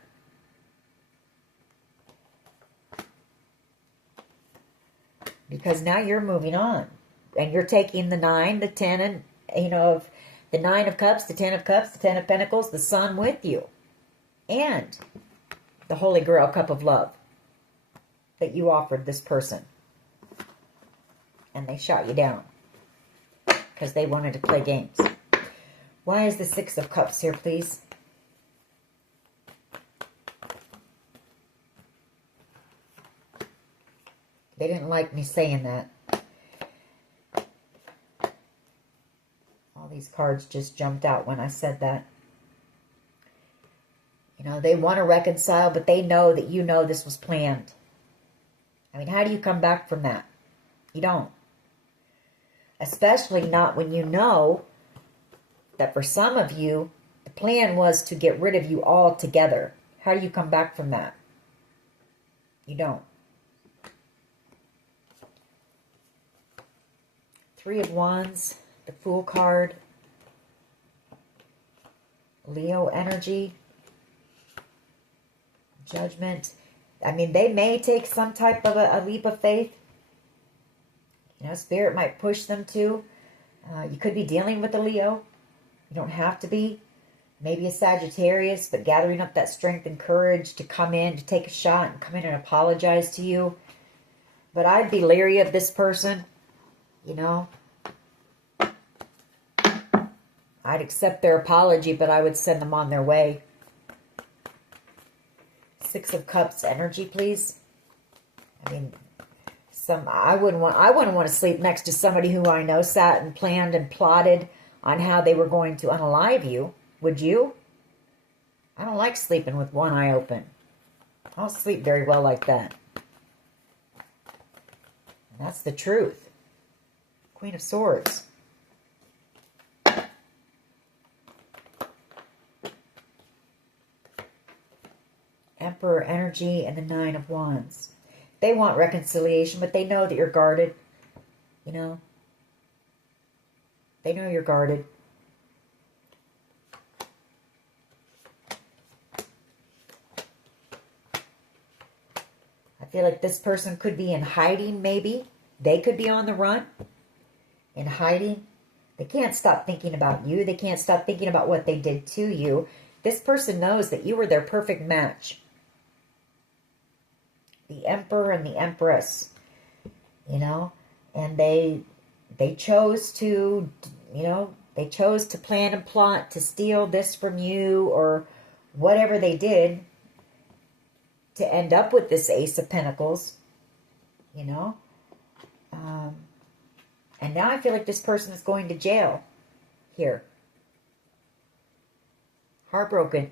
Because now you're moving on. And you're taking the 9, the 10, and, of the 9 of Cups, the 10 of Cups, the 10 of Pentacles, the Sun with you. And the Holy Grail cup of love that you offered this person. And they shot you down. Because they wanted to play games. Why is the Six of Cups here, please? They didn't like me saying that. All these cards just jumped out when I said that. They want to reconcile, but they know that this was planned. I mean, how do you come back from that? You don't. Especially not when you know that for some of you, the plan was to get rid of you altogether. How do you come back from that? You don't. Three of Wands, the Fool card, Leo energy, Judgment. I mean, they may take some type of a leap of faith. Spirit might push them to. You could be dealing with a Leo. You don't have to be. Maybe a Sagittarius, but gathering up that strength and courage to come in, to take a shot and come in and apologize to you. But I'd be leery of this person, you know. I'd accept their apology, but I would send them on their way. Six of Cups energy, please. I mean, I wouldn't want to sleep next to somebody who I know sat and planned and plotted on how they were going to unalive you. Would you? I don't like sleeping with one eye open. I don't sleep very well like that. And that's the truth. Queen of Swords. Emperor energy and the Nine of Wands. They want reconciliation, but they know that you're guarded. You know? They know you're guarded. I feel like this person could be in hiding, maybe. They could be on the run. In hiding. They can't stop thinking about you. They can't stop thinking about what they did to you. This person knows that you were their perfect match. The Emperor and the Empress. You know? And they chose to, you know, they chose to plan and plot to steal this from you or whatever they did to end up with this Ace of Pentacles, you know. And now I feel like this person is going to jail here. Heartbroken.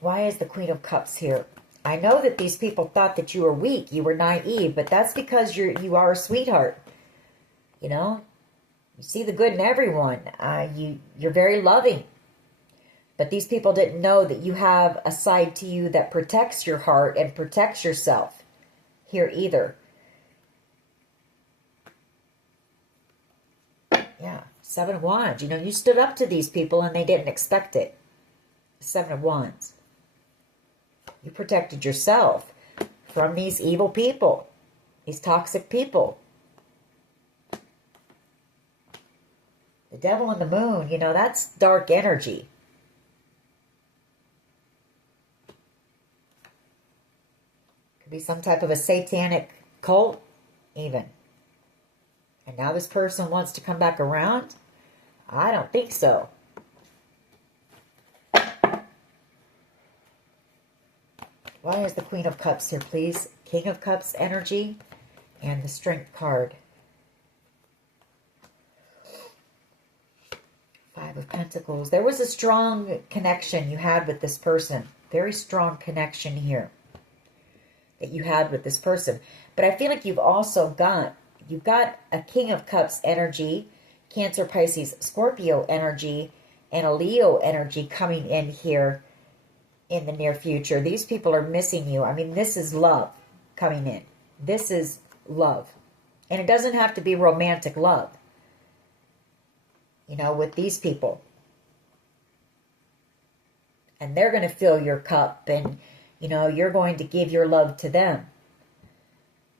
Why is the Queen of Cups here? I know that these people thought that you were weak, you were naive, but that's because you are a sweetheart. You know, you see the good in everyone. You're very loving. But these people didn't know that you have a side to you that protects your heart and protects yourself here either. Yeah, Seven of Wands. You know, you stood up to these people and they didn't expect it. Seven of Wands. You protected yourself from these evil people, these toxic people. The Devil and the Moon, you know, that's dark energy. Could be some type of a satanic cult, even. And now this person wants to come back around? I don't think so. Why is the Queen of Cups here, please? King of Cups energy and the Strength card. Five of Pentacles. There was a strong connection you had with this person. Very strong connection here that you had with this person. But I feel like you've also got, a King of Cups energy, Cancer, Pisces, Scorpio energy, and a Leo energy coming in here in the near future. These people are missing you. I mean, this is love coming in. This is love. And it doesn't have to be romantic love. You know, with these people. And they're going to fill your cup and, you know, you're going to give your love to them.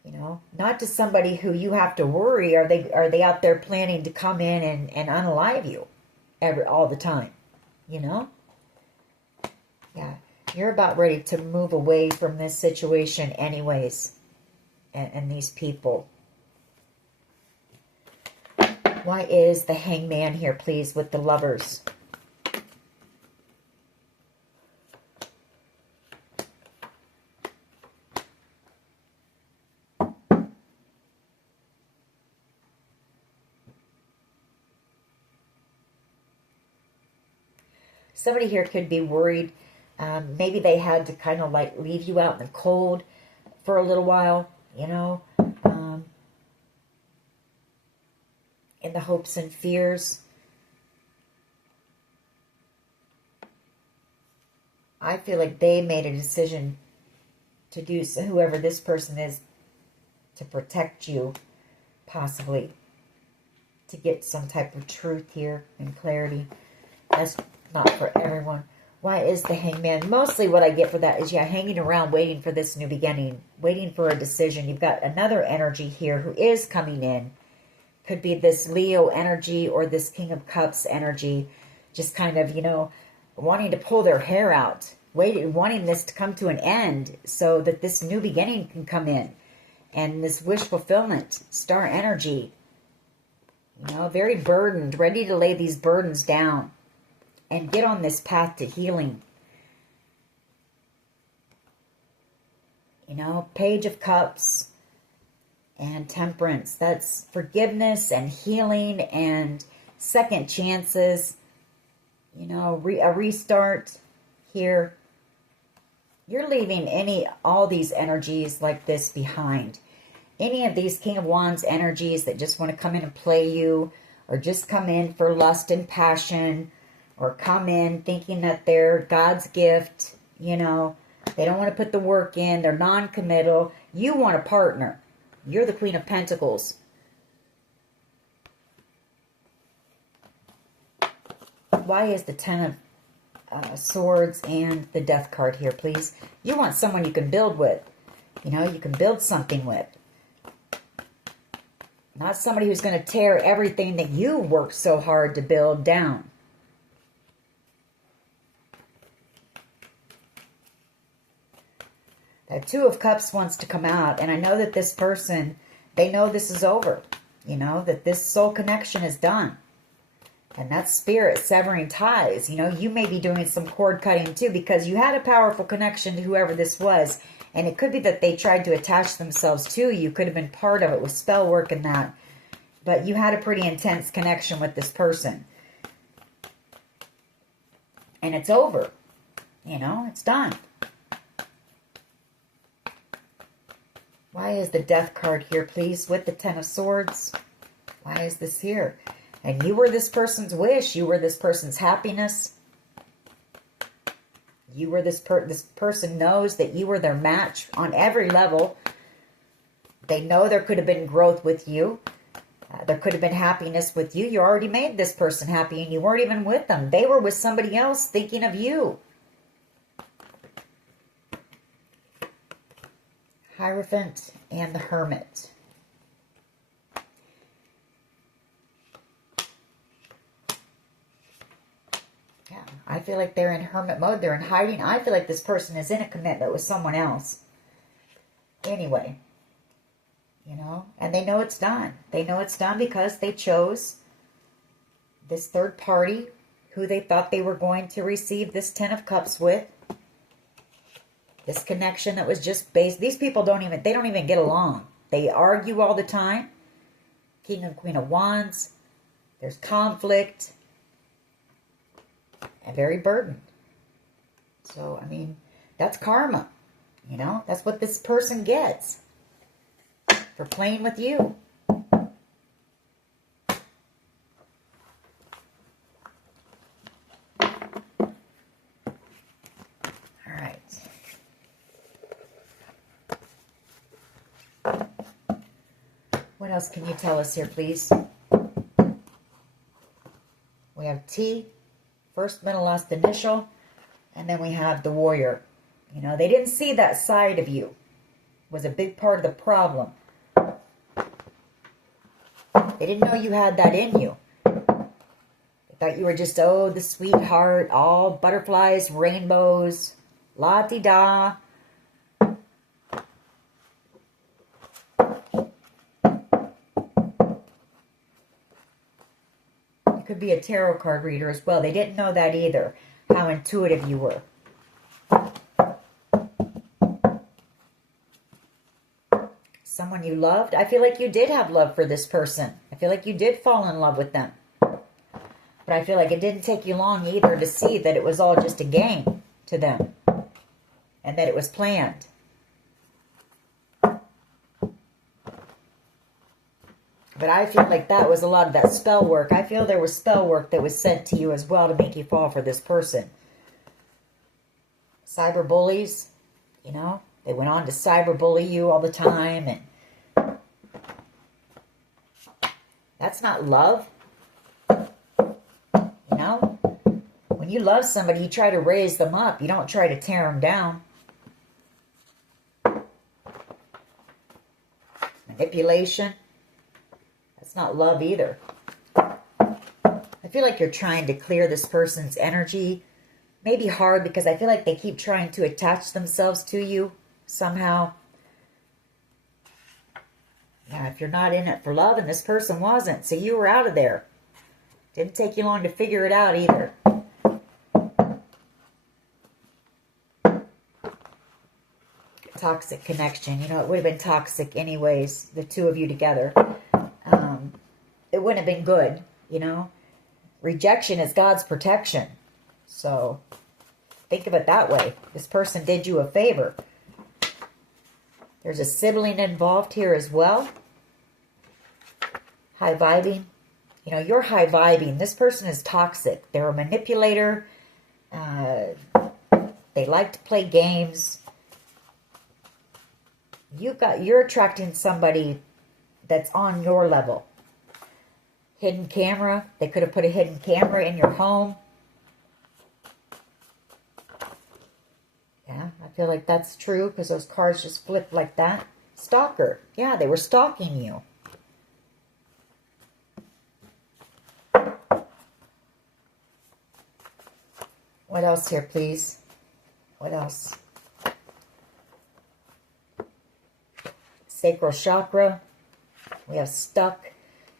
You know, not to somebody who you have to worry. Are they out there planning to come in and unalive you all the time? You know? Yeah, you're about ready to move away from this situation anyways. And these people. Why is the Hangman here, please, with the Lovers? Somebody here could be worried. Maybe they had to kind of like leave you out in the cold for a little while, you know, in the hopes and fears. I feel like they made a decision to do so, whoever this person is, to protect you, possibly, to get some type of truth here and clarity. That's not for everyone. Why is the Hangman? Mostly what I get for that is, yeah, hanging around waiting for this new beginning, waiting for a decision. You've got another energy here who is coming in. Could be this Leo energy or this King of Cups energy. Just kind of, you know, wanting to pull their hair out. Wanting this to come to an end so that this new beginning can come in. And this wish fulfillment, star energy. You know, very burdened, ready to lay these burdens down. And get on this path to healing. You know, Page of Cups and Temperance. That's forgiveness and healing and second chances. You know, a restart here. You're leaving all these energies like this behind. Any of these King of Wands energies that just want to come in and play you, or just come in for lust and passion, or come in thinking that they're God's gift, you know. They don't want to put the work in. They're non-committal. You want a partner. You're the Queen of Pentacles. Why is the Ten of Swords and the Death card here, please? You want someone you can build with. You know, you can build something with. Not somebody who's going to tear everything that you worked so hard to build down. That Two of Cups wants to come out, and I know that this person, they know this is over. You know, that this soul connection is done. And that's spirit severing ties. You know, you may be doing some cord cutting too, because you had a powerful connection to whoever this was. And it could be that they tried to attach themselves to you. Could have been part of it with spell work and that. But you had a pretty intense connection with this person. And it's over. You know, it's done. Why is the Death card here, please, with the Ten of Swords? Why is this here? And you were this person's wish. You were this person's happiness. You were this person knows that you were their match on every level. They know there could have been growth with you. There could have been happiness with you. You already made this person happy and you weren't even with them. They were with somebody else thinking of you. Hierophant and the Hermit. Yeah, I feel like they're in hermit mode. They're in hiding. I feel like this person is in a commitment with someone else. Anyway, you know, and they know it's done. They know it's done because they chose this third party who they thought they were going to receive this Ten of Cups with. This connection that was just based. These people don't even get along. They argue all the time. King and Queen of Wands. There's conflict. And very burdened. So, I mean, that's karma. You know, that's what this person gets for playing with you. What else can you tell us here, please? We have T, first, middle, last, initial, and then we have the Warrior. You know, they didn't see that side of you. It was a big part of the problem. They didn't know you had that in you. They thought you were just, oh, the sweetheart, all butterflies, rainbows, la-di-da. Could be a tarot card reader as well. They didn't know that either, how intuitive you were. Someone you loved. I feel like you did have love for this person. I feel like you did fall in love with them. But I feel like it didn't take you long either to see that it was all just a game to them. And that it was planned. But I feel like that was a lot of that spell work. I feel there was spell work that was sent to you as well to make you fall for this person. Cyber bullies, you know, they went on to cyber bully you all the time. And that's not love. You know, When you love somebody, you try to raise them up. You don't try to tear them down. Manipulation. That's not love either. I feel like you're trying to clear this person's energy. Maybe hard because I feel like they keep trying to attach themselves to you somehow. Yeah, if you're not in it for love, and this person wasn't, so you were out of there. Didn't take you long to figure it out either. Toxic connection. You know, it would have been toxic anyways, the two of you together. It wouldn't have been good, you know. Rejection is God's protection. So, think of it that way. This person did you a favor. There's a sibling involved here as well. High vibing. You know, you're high vibing. This person is toxic. They're a manipulator. They like to play games. You're attracting somebody that's on your level. Hidden camera. They could have put a hidden camera in your home. Yeah, I feel like that's true because those cards just flipped like that. Stalker. Yeah, they were stalking you. What else here, please? What else? Sacral chakra. We have stuck.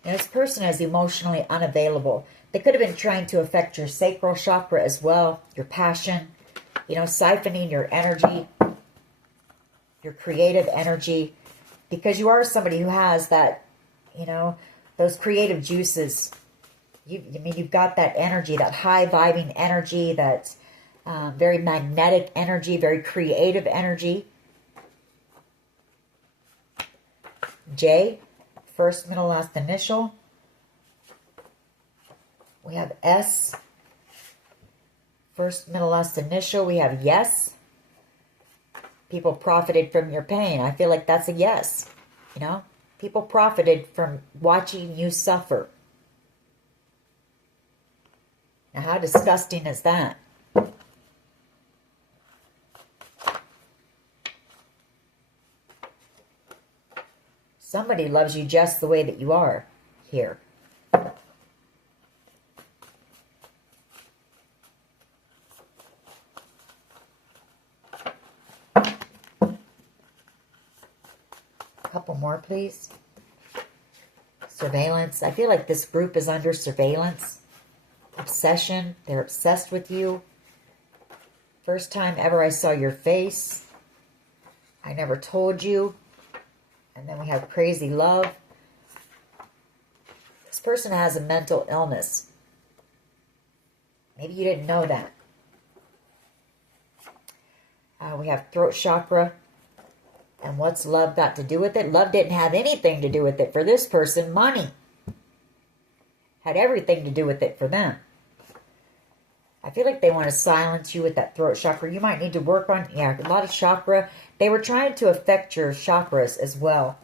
And this person is emotionally unavailable. They could have been trying to affect your sacral chakra as well. Your passion. You know, siphoning your energy. Your creative energy. Because you are somebody who has that, you know, those creative juices. You've got that energy, that high vibing energy, that very magnetic energy, very creative energy. J, first, middle, last initial. We have S, first, middle, last initial. We have yes. People profited from your pain. I feel like that's a yes. You know, people profited from watching you suffer. Now, how disgusting is that? Somebody loves you just the way that you are here. Couple more, please. Surveillance. I feel like this group is under surveillance. Obsession. They're obsessed with you. First time ever I saw your face. I never told you. And then we have crazy love. This person has a mental illness. Maybe you didn't know that. We have throat chakra. And what's love got to do with it? Love didn't have anything to do with it. For this person, money had everything to do with it for them. I feel like they want to silence you with that throat chakra. You might need to work on, yeah, a lot of chakra. They were trying to affect your chakras as well.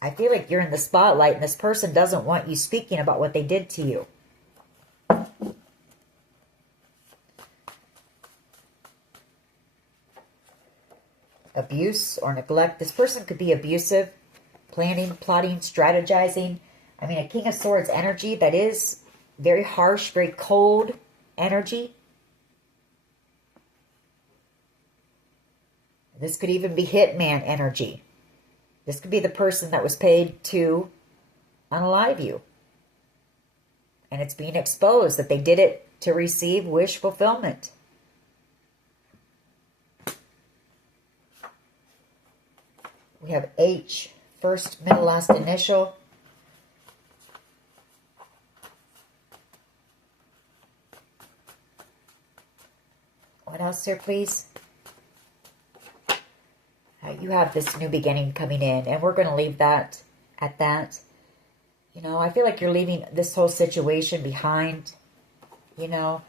I feel like you're in the spotlight and this person doesn't want you speaking about what they did to you. Abuse or neglect. This person could be abusive, planning, plotting, strategizing. I mean, a King of Swords energy that is very harsh, very cold energy. This could even be hitman energy. This could be the person that was paid to unalive you. And it's being exposed that they did it to receive wish fulfillment. We have H, first, middle, last initial. What else here, please? You have this new beginning coming in, and we're going to leave that at that. You know, I feel like you're leaving this whole situation behind. You know,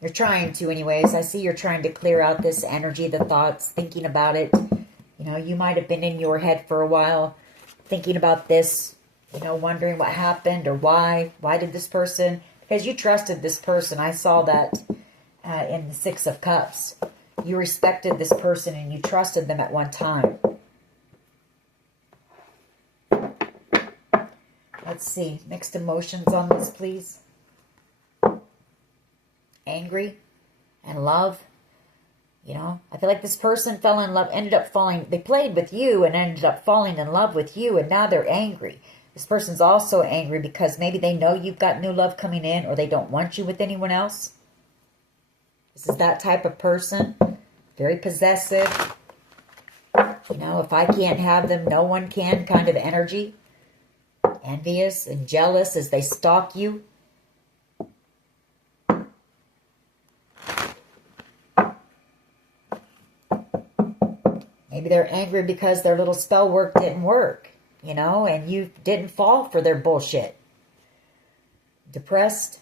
you're trying to anyways. I see you're trying to clear out this energy, the thoughts, thinking about it. You know, you might have been in your head for a while thinking about this, you know, wondering what happened or why. Why did this person? Because Because you trusted this person. I saw that in the Six of Cups. You respected this person and you trusted them at one time. Let's see. Mixed emotions on this, please. Angry and love. You know, I feel like this person fell in love, ended up falling. They played with you and ended up falling in love with you, and now they're angry. This person's also angry because maybe they know you've got new love coming in, or they don't want you with anyone else. This is that type of person. Very possessive. You know, if I can't have them, no one can kind of energy. Envious and jealous as they stalk you. Maybe they're angry because their little spell work didn't work, you know, and you didn't fall for their bullshit. Depressed.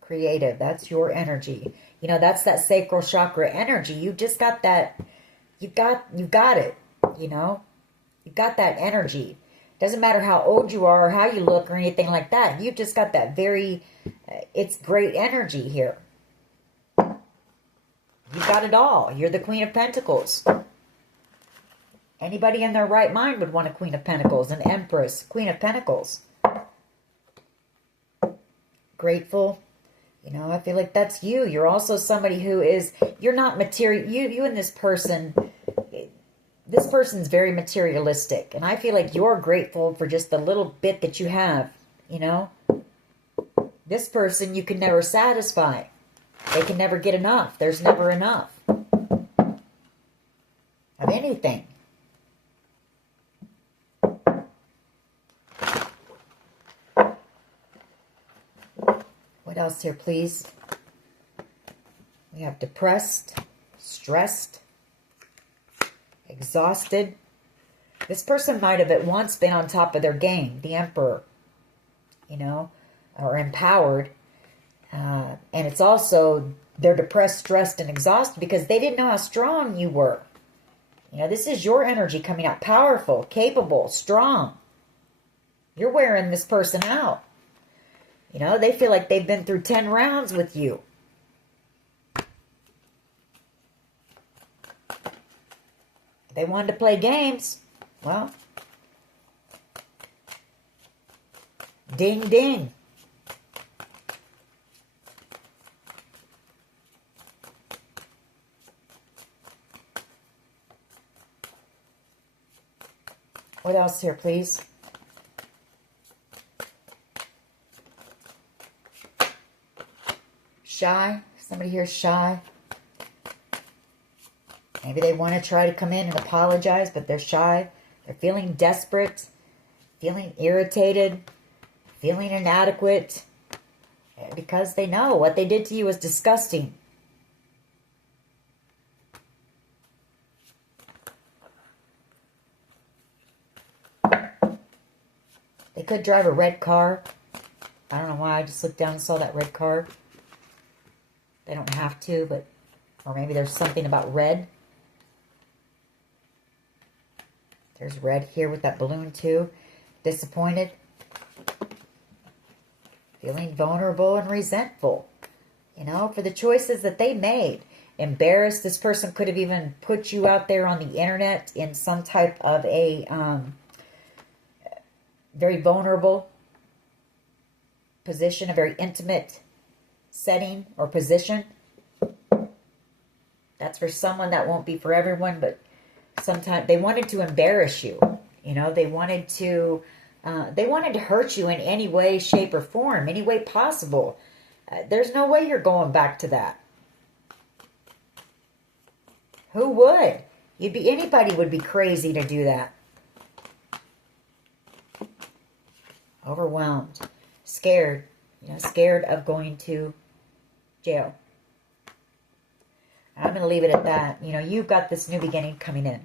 Creative. That's your energy. You know, that's that sacral chakra energy. You just got that. You got it. You know, you've got that energy. Doesn't matter how old you are or how you look or anything like that. You've just got that very, it's great energy here. You've got it all. You're the Queen of Pentacles. Anybody in their right mind would want a Queen of Pentacles, an Empress, Queen of Pentacles. Grateful. You know, I feel like that's you. You're also somebody who is, you're not material. You and this person's very materialistic. And I feel like you're grateful for just the little bit that you have, you know. This person you can never satisfy. They can never get enough. There's never enough of anything. What else here, please? We have depressed, stressed, exhausted. This person might have at once been on top of their game, the Emperor, you know, or empowered. And it's also, they're depressed, stressed, and exhausted because they didn't know how strong you were. You know, this is your energy coming out. Powerful, capable, strong. You're wearing this person out. You know, they feel like they've been through 10 rounds with you. They wanted to play games. Well, ding, ding. What else here, please? Shy. Somebody here shy. Maybe they want to try to come in and apologize, but they're shy. They're feeling desperate, feeling irritated, feeling inadequate, because they know what they did to you is disgusting. They could drive a red car. I don't know why. I just looked down and saw that red car. They don't have to, but... Or maybe there's something about red. There's red here with that balloon too. Disappointed. Feeling vulnerable and resentful. You know, for the choices that they made. Embarrassed. This person could have even put you out there on the internet in some type of a very vulnerable position, a very intimate setting or position. That's for someone. That won't be for everyone, but sometimes they wanted to embarrass you. You know, they wanted to hurt you in any way, shape, or form, any way possible. There's no way you're going back to that. Who would? Anybody would be crazy to do that. Overwhelmed, scared, you know, scared of going to jail. I'm going to leave it at that. You know, you've got this new beginning coming in.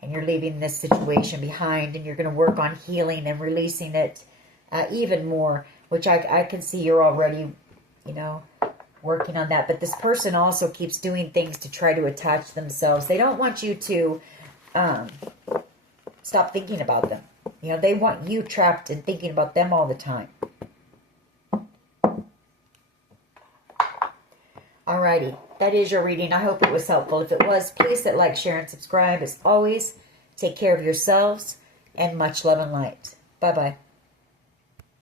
And you're leaving this situation behind. And you're going to work on healing and releasing it even more. Which I can see you're already, you know, working on that. But this person also keeps doing things to try to attach themselves. They don't want you to Stop thinking about them. You know, they want you trapped in thinking about them all the time. Alrighty, that is your reading. I hope it was helpful. If it was, please hit like, share, and subscribe. As always, take care of yourselves, and much love and light. Bye-bye.